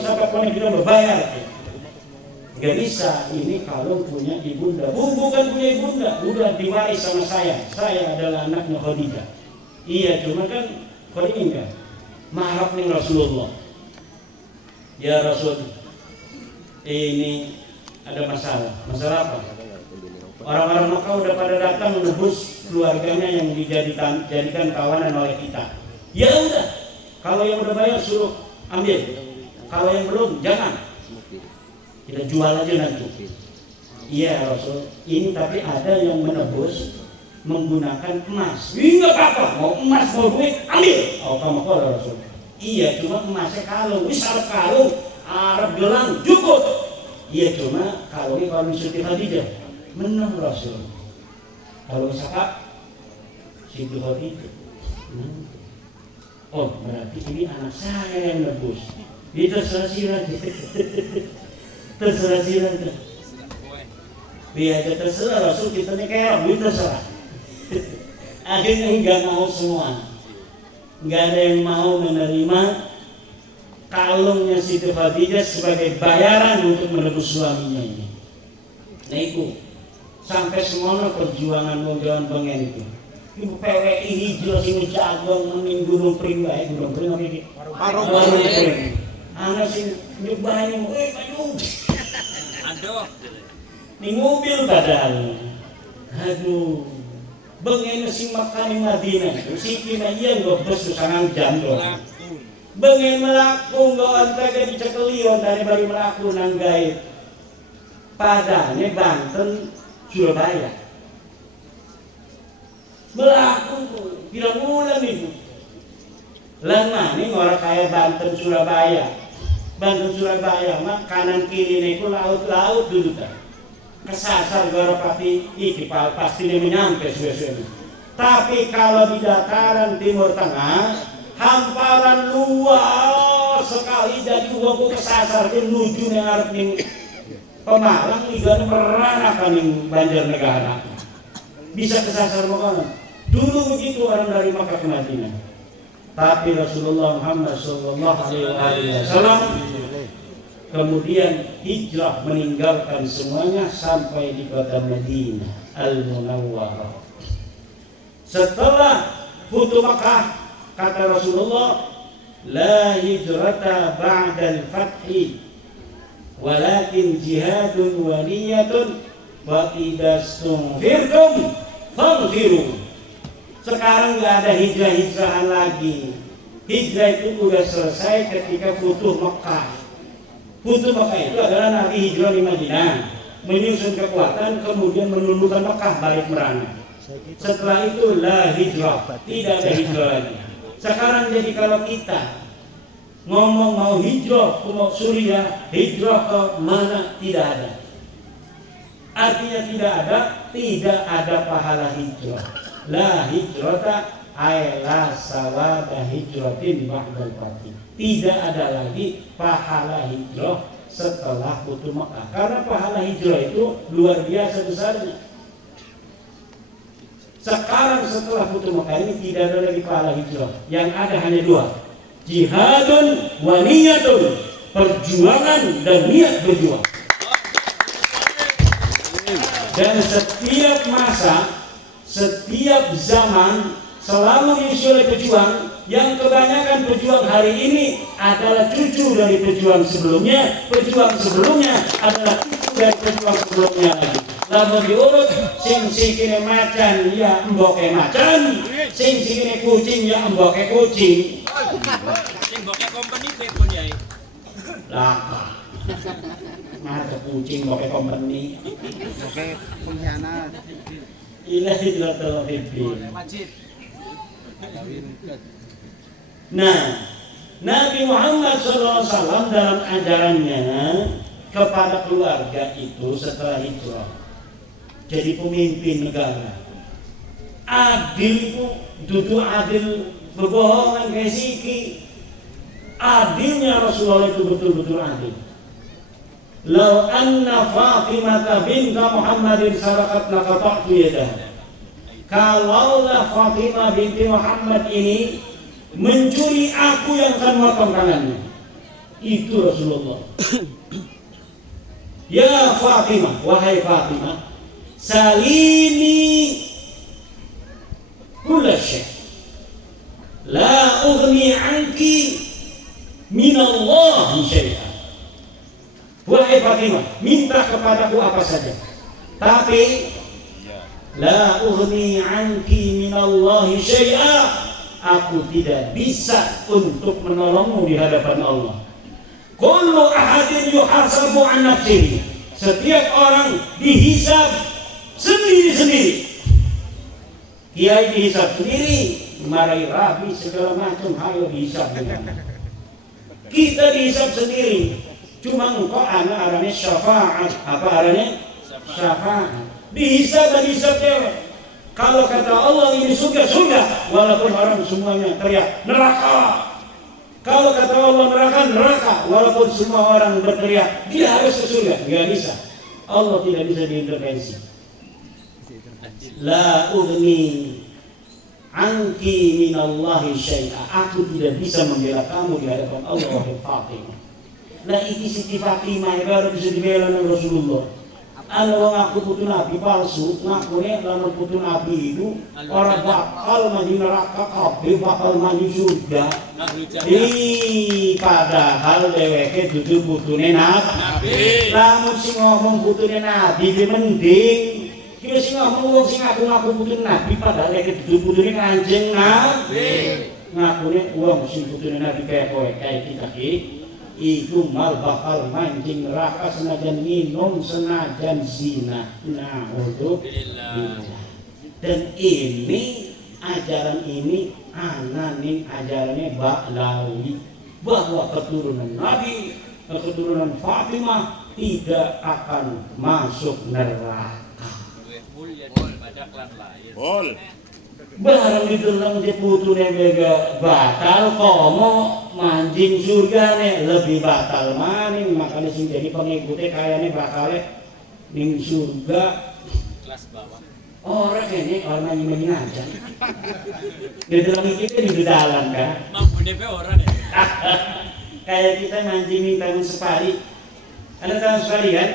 siapa pun yang bilang berbayar. Gak bisa, ini kalung punya ibunda. Bukan punya ibunda, udah diwaris sama saya. Saya adalah anaknya Khadijah. Iya, cuma kan Khadijah kan marah nih Rasulullah. Ya Rasul, ini ada masalah. Masalah apa? Orang-orang Mekah udah pada datang menebus keluarganya yang dijadikan tawanan oleh kita. Ya udah, kalau yang udah bayar suruh ambil. Kalau yang belum, jangan. Kita jual aja nanti. Iya Rasul, ini tapi ada yang menebus menggunakan emas. Enggak apa-apa, mau emas mau duit ambil. Oh kamu kok Rasul? Iya, cuma emasnya kalung. Wis Arab kalung, Arab gelang cukup. Iya, cuma kalungnya kalau Siti Khadijah. Menang Rasul. Kalau siapa? Siti Khadijah. Oh berarti ini anak saya yang nebus. Itu terserah silat. Terserah silat. Biar aja terserah Rasul kita nih kayak itu terserah. Akhirnya nggak mau semua. Nggak ada yang mau menerima kalungnya Siti Khadijah sebagai bayaran untuk menebus suaminya ini. Nah itu sampai semono perjuangan mojawan bengen itu. Ibu PWI hijau sini jago mening Gunung Pring bae, Gunung Pring apa iki? Parung. Ana sing nyobain, aduh. Aduh. Ning mobil padahal. Aduh. Bengen sing makan di Madinah. Siki na iya ngobes sangang jam do. Bengen melaku nggo antara dicekeli ontane bari melaku nang gaib. Padane Banten Surabaya. Melaku pirang bulan itu. Lan mani ora kaya Banten Surabaya. Banten Surabaya mah kanan kiri niku laut-laut dulu ta. Kesasar Garopati iki pasti ini menyampe suwe-suwe. Tapi kalau di dataran Timur Tengah hamparan luas sekali jadi uang kesasar menuju ning arep ning Pemalang ligane meranakan ning Banjarnegara. Bisa kesasar makanan. Dulu begitu orang dari Makkah ke Madinah. Tapi Rasulullah Muhammad sallallahu alaihi wasallam kemudian hijrah meninggalkan semuanya sampai di kota Madinah Al-Munawwarah. Setelah Futuh Makkah kata Rasulullah, la hijrata ba'dal fathi walakin jihadun wa niyatun wa idastunfirtum fanfiru. Sekarang nggak ada hijrah-hijrahan lagi. Hijrah itu udah selesai ketika Futuh Makkah. Futuh Makkah itu adalah Nabi hijrah di Madinah, menyusun kekuatan, kemudian menundukkan Makkah balik merana. Setelah itu la hijrah, tidak ada hijrah lagi. Sekarang jadi kalau kita ngomong mau hijrah ke Suriah, hijrah ke mana, tidak ada. Artinya tidak ada pahala hijrah. La hijrata ay la sawada hijratin ba'dal fath. Tidak ada lagi pahala hijrah setelah Futuh Makkah. Karena pahala hijrah itu luar biasa besarnya. Sekarang setelah Futuh Makkah ini tidak ada lagi pahala hijrah. Yang ada hanya dua. Jihadun wa niyatun. Perjuangan dan niat berjuang. Dan setiap masa, setiap zaman selalu diisi oleh pejuang. Yang kebanyakan pejuang hari ini adalah cucu dari pejuang sebelumnya. Pejuang sebelumnya adalah cucu dari pejuang sebelumnya lagi. Lalu diurut, sing sikine macan ya emboke macan, sing sikine kucing ya emboke kucing. Sing boke company pun ya. Lah, mata kucing boke company. Oke, pengkhianat. Ilahi latalafidin. Wajib. Nah, Nabi Muhammad SAW dalam ajarannya kepada keluarga itu setelah hijrah jadi pemimpin negara. Adil itu dudu adil berbohongan kayak siki. Adilnya Rasulullah itu betul-betul adil. Lau anna Fatimah binta Muhammadin sarakat laqata'tu yadaha. Kalaulah Fatimah binti Muhammad ini mencuri, aku yang akan motong tangannya. Itu Rasulullah. Ya Fatimah, wahai Fatimah, salini kulla syai', la ughni anki minallahi syai'an. Wahai Fatimah, minta kepadaku apa saja, tapi la ughni anki minallahi syai'a, aku tidak bisa untuk menolongmu di hadapan Allah. Kullu ahadin yuhasabu an nafsihi, setiap orang dihisab sendiri-sendiri. Kiai dihisab sendiri, marahi rabi segala macam hal dihisab dengan. Kita dihisab sendiri. Cuma engkau anak arane syafaat, apa arane? Syafaat. Dihisab dan dihisab cewek. Kalau kata Allah ini surga, walaupun orang semuanya teriak neraka. Kalau kata Allah neraka, walaupun semua orang berteriak dia harus ke surga, nggak bisa. Allah tidak bisa diintervensi. La ughni anki minallahi syai'a, aku tidak bisa membela kamu di hadapan Allah, wahai Fatimah. Nah ini Siti Fatimah yang baru bisa dibela oleh Rasulullah. Kalau ngaku putu nabi palsu, ngakunya lamun putu nabi itu orang bakal maju neraka, kabeh bakal maju surga. Padahal dheweke dudu putune nabi. Lamun sing ngomong putune nabi ki mending. Ki sing ngomong wong sing ngaku putune nabi padahal dheweke dudu putune Kanjeng Nabi. Ngakune wong sing putune nabi kaya kowe kaya kita ki iku mal bakal mancing neraka senajan minum, senajan zina. Na'udzubillah. Dan ini ajaran ini ananing ajarannya Ba'lawi, bahwa keturunan Nabi, keturunan Fatimah tidak akan masuk neraka. Barang ditulang di putune bega batal, komo manjing surga nih lebih batal maning. Makanya sing jadi pengikutnya kayaknya bakalnya ning surga kelas bawah. Orang ini orang main aja. Di dalam kita di dalam kan. Mampu DP orang ya. Kayak kita mancing tangan separi. Ada tangan separi kan?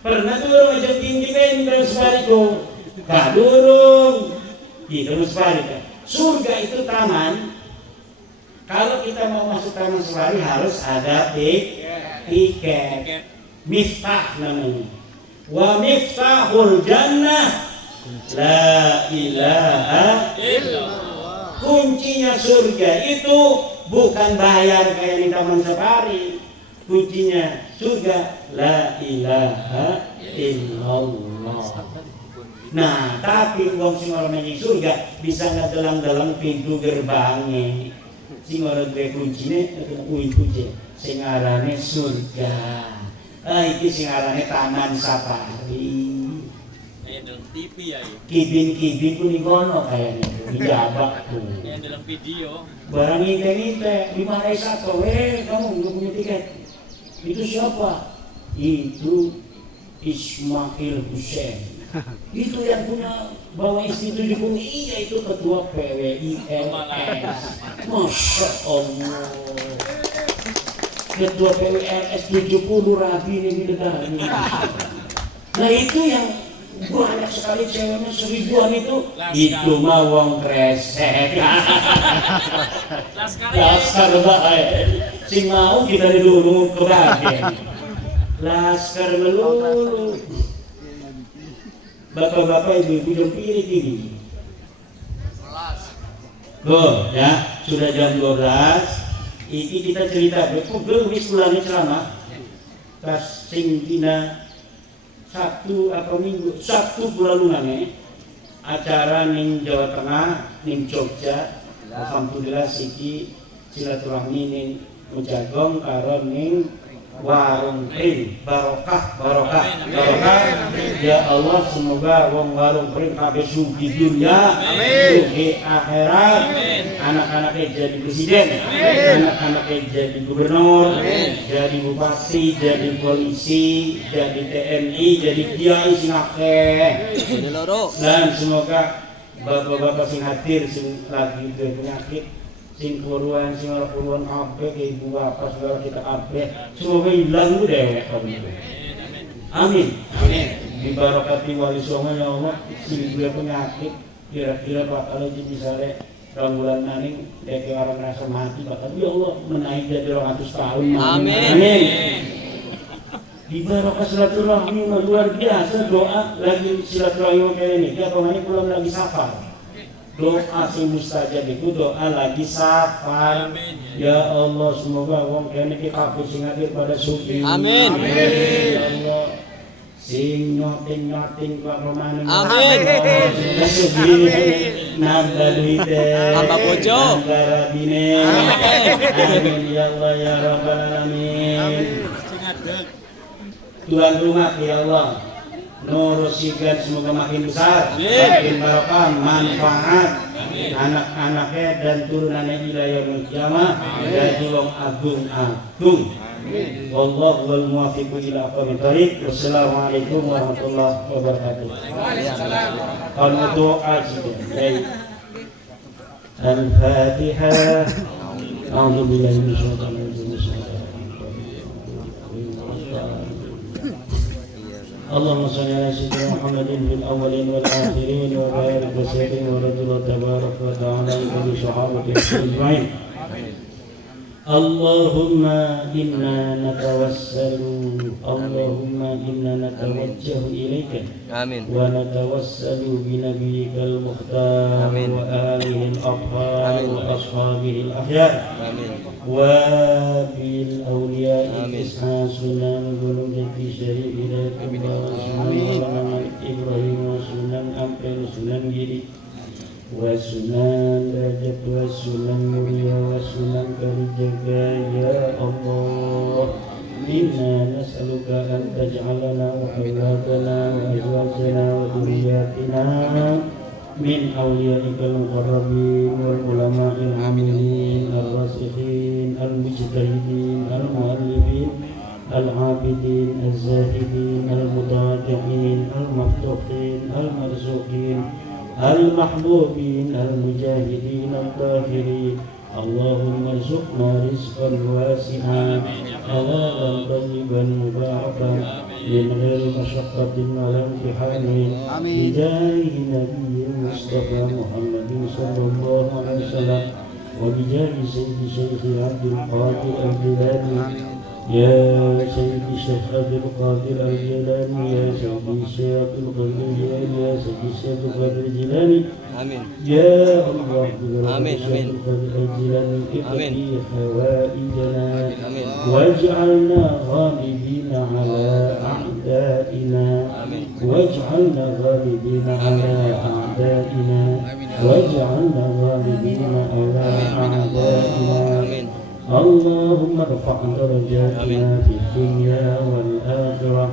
Pernah tuh orang ajak tinggi main tangan separi tuh. Gak durung. Gitu separi kan. Surga itu taman. Kalau kita mau masuk taman safari harus ada tiket. Miftah namanya. Wa miftahul jannah la ilaha illallah. Kuncinya surga itu bukan bayar kayak di taman safari. Kuncinya surga la ilaha illallah. Nah, tapi wong sing ora menyang surga bisa ngadelang-delang pintu gerbangnya. Sing ora duwe kuncine, kuwi kunci. Sing arane surga. Iki sing arane taman safari. Kayak dalam TV ya. Kibin-kibin ku ning kono kayaknya. Dijabak tuh. Kayak dalam video. Barang nginte-nginte, dimarahi satu, kamu nggak punya tiket. Itu siapa? Itu Ismail Hussein. Itu yang punya bawa istri 70, iya itu ketua PWILS. Masya Allah. Ketua PWILS 70 rabi ini negara ini. Nah itu yang banyak sekali ceweknya seribuan itu mah wong kresek. Laskar bae. Sing mau kita dulu ke bagian. Laskar melulu. Bapak-bapak ibu-ibu jam pilih ini. Ya, sudah jam 12. Ini kita cerita betul wis ulane ceramah. Tas sing dina Sabtu atau Minggu, Sabtu bulan lunane acara ning Jawa Tengah, ning Jogja. Alhamdulillah siki silaturahmi ning Mujagong karo ning warung Prim barokah. Ya Allah, semoga wong warung pring kabeh sugih dunya, sugih akhirat. Anak-anaknya jadi presiden, anak-anaknya jadi gubernur, jadi bupati, jadi polisi, jadi TNI, jadi kiai sing akeh. Jadi loro. Dan semoga bapak-bapak sing hadir sing lagi penyakit, sing keluruan, sing ora keluruan kabeh, ibu bapak saudara kita kabeh, semoga hilang dewek kabeh. Amin. Amin. Di barakati wali songo ya Allah, sing duwe penyakit kira-kira bakal bisa bulan naning dek orang rasa mati bakal ya Allah menaik jadi 200 tahun. Amin. Amin. Di barokah silaturahmi luar biasa, doa lagi silaturahmi kayak ini. Dia kemarin pulang lagi safar. Doa sing mustajab itu doa lagi safar. Ya Allah, semoga wong kene iki kabeh sing hadir pada suci. Amin. Ya Allah. Sing nyoting Pak Romani. Amin. Nambah duite. Tambah bojo. Nambah rabine. Amin ya Allah ya Rabbal alamin. Tuan rumah ya Allah, nurusikan semoga makin besar, makin barokah, manfaat anak-anaknya dan turunannya ila yaumil qiyamah jadi wong agung-agung. Wallahu wal muwaffiq ila aqwamit thoriq. Wassalamualaikum warahmatullahi wabarakatuh. Kalau doa saja. Al-Fatihah. A'udzubillahi minasyaitonir rajim. اللهم صل على سيدنا محمد في الاولين والاخرين وبارك وسلم ورضي تبارك وتعالى عن كل صحابته اجمعين. اللهم إنا نتوسل اللهم إنا نتوجه إليك آمين. ونتوسل بنبيك المختار وآله الأطهار وأصحابه الأخيار وبالأولياء التسعة سنن ولد شريف إليك وسنن إبراهيم وسنن أمكن سنن جديد وسنن رجب وسنن مريا وسنن كالجبا يا الله إنا نسألك أن تجعلنا وأولادنا وأزواجنا وذرياتنا من أوليائك المقربين والعلماء العاملين الراسخين المجتهدين المؤلفين العابدين الزاهدين المتواضعين المفتوحين المرزوقين المحبوبين المجاهدين الطاهرين. اللهم ارزقنا رزقا واسعا حلالا طيبا مباركا من غير مشقة ولا امتحان بجاه نبي المصطفى محمد صلى الله عليه وسلم وبجاه سيد شيخ عبد القادر الجيلاني يا سيدي الشيخ عبد القادر الجيلاني يا سيدي الشيخ عبد القادر الجيلاني يا سيدي الشيخ عبد القادر الجيلاني آمين يا الله آمين آمين الجيلاني اقضي حوائجنا آمين واجعلنا غالبين على أعدائنا واجعلنا غالبين على أعدائنا واجعلنا غالبين على أعدائنا. اللهم ارفع درجاتنا في الدنيا والآخرة.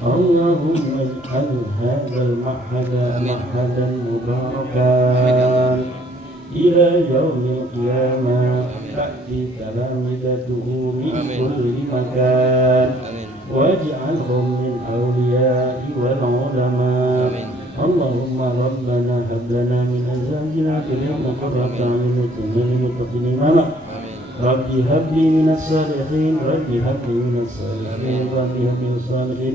اللهم اجعل هذا المعهد معهدا مباركا إلى يوم القيامة تأتي تلامذته من كل مكان واجعلهم من أولياء والعلماء. اللهم ربنا هب لنا من أزواجنا ذرية قرة أعين واجعلنا للمتقين إماما. ربي هب لي من الصالحين ربي هب لي من الصالحين ربي هب لي من الصالحين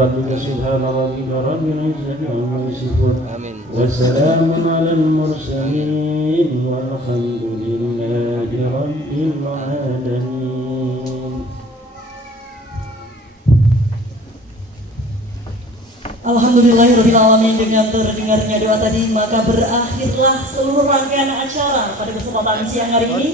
ربك سبحان ربك رب العزة عما يصفون وسلام على المرسلين والحمد لله رب العالمين. Alhamdulillahirrahmanirrahim. Dengan terdengarnya doa tadi maka berakhirlah seluruh rangkaian acara pada kesempatan siang hari ini.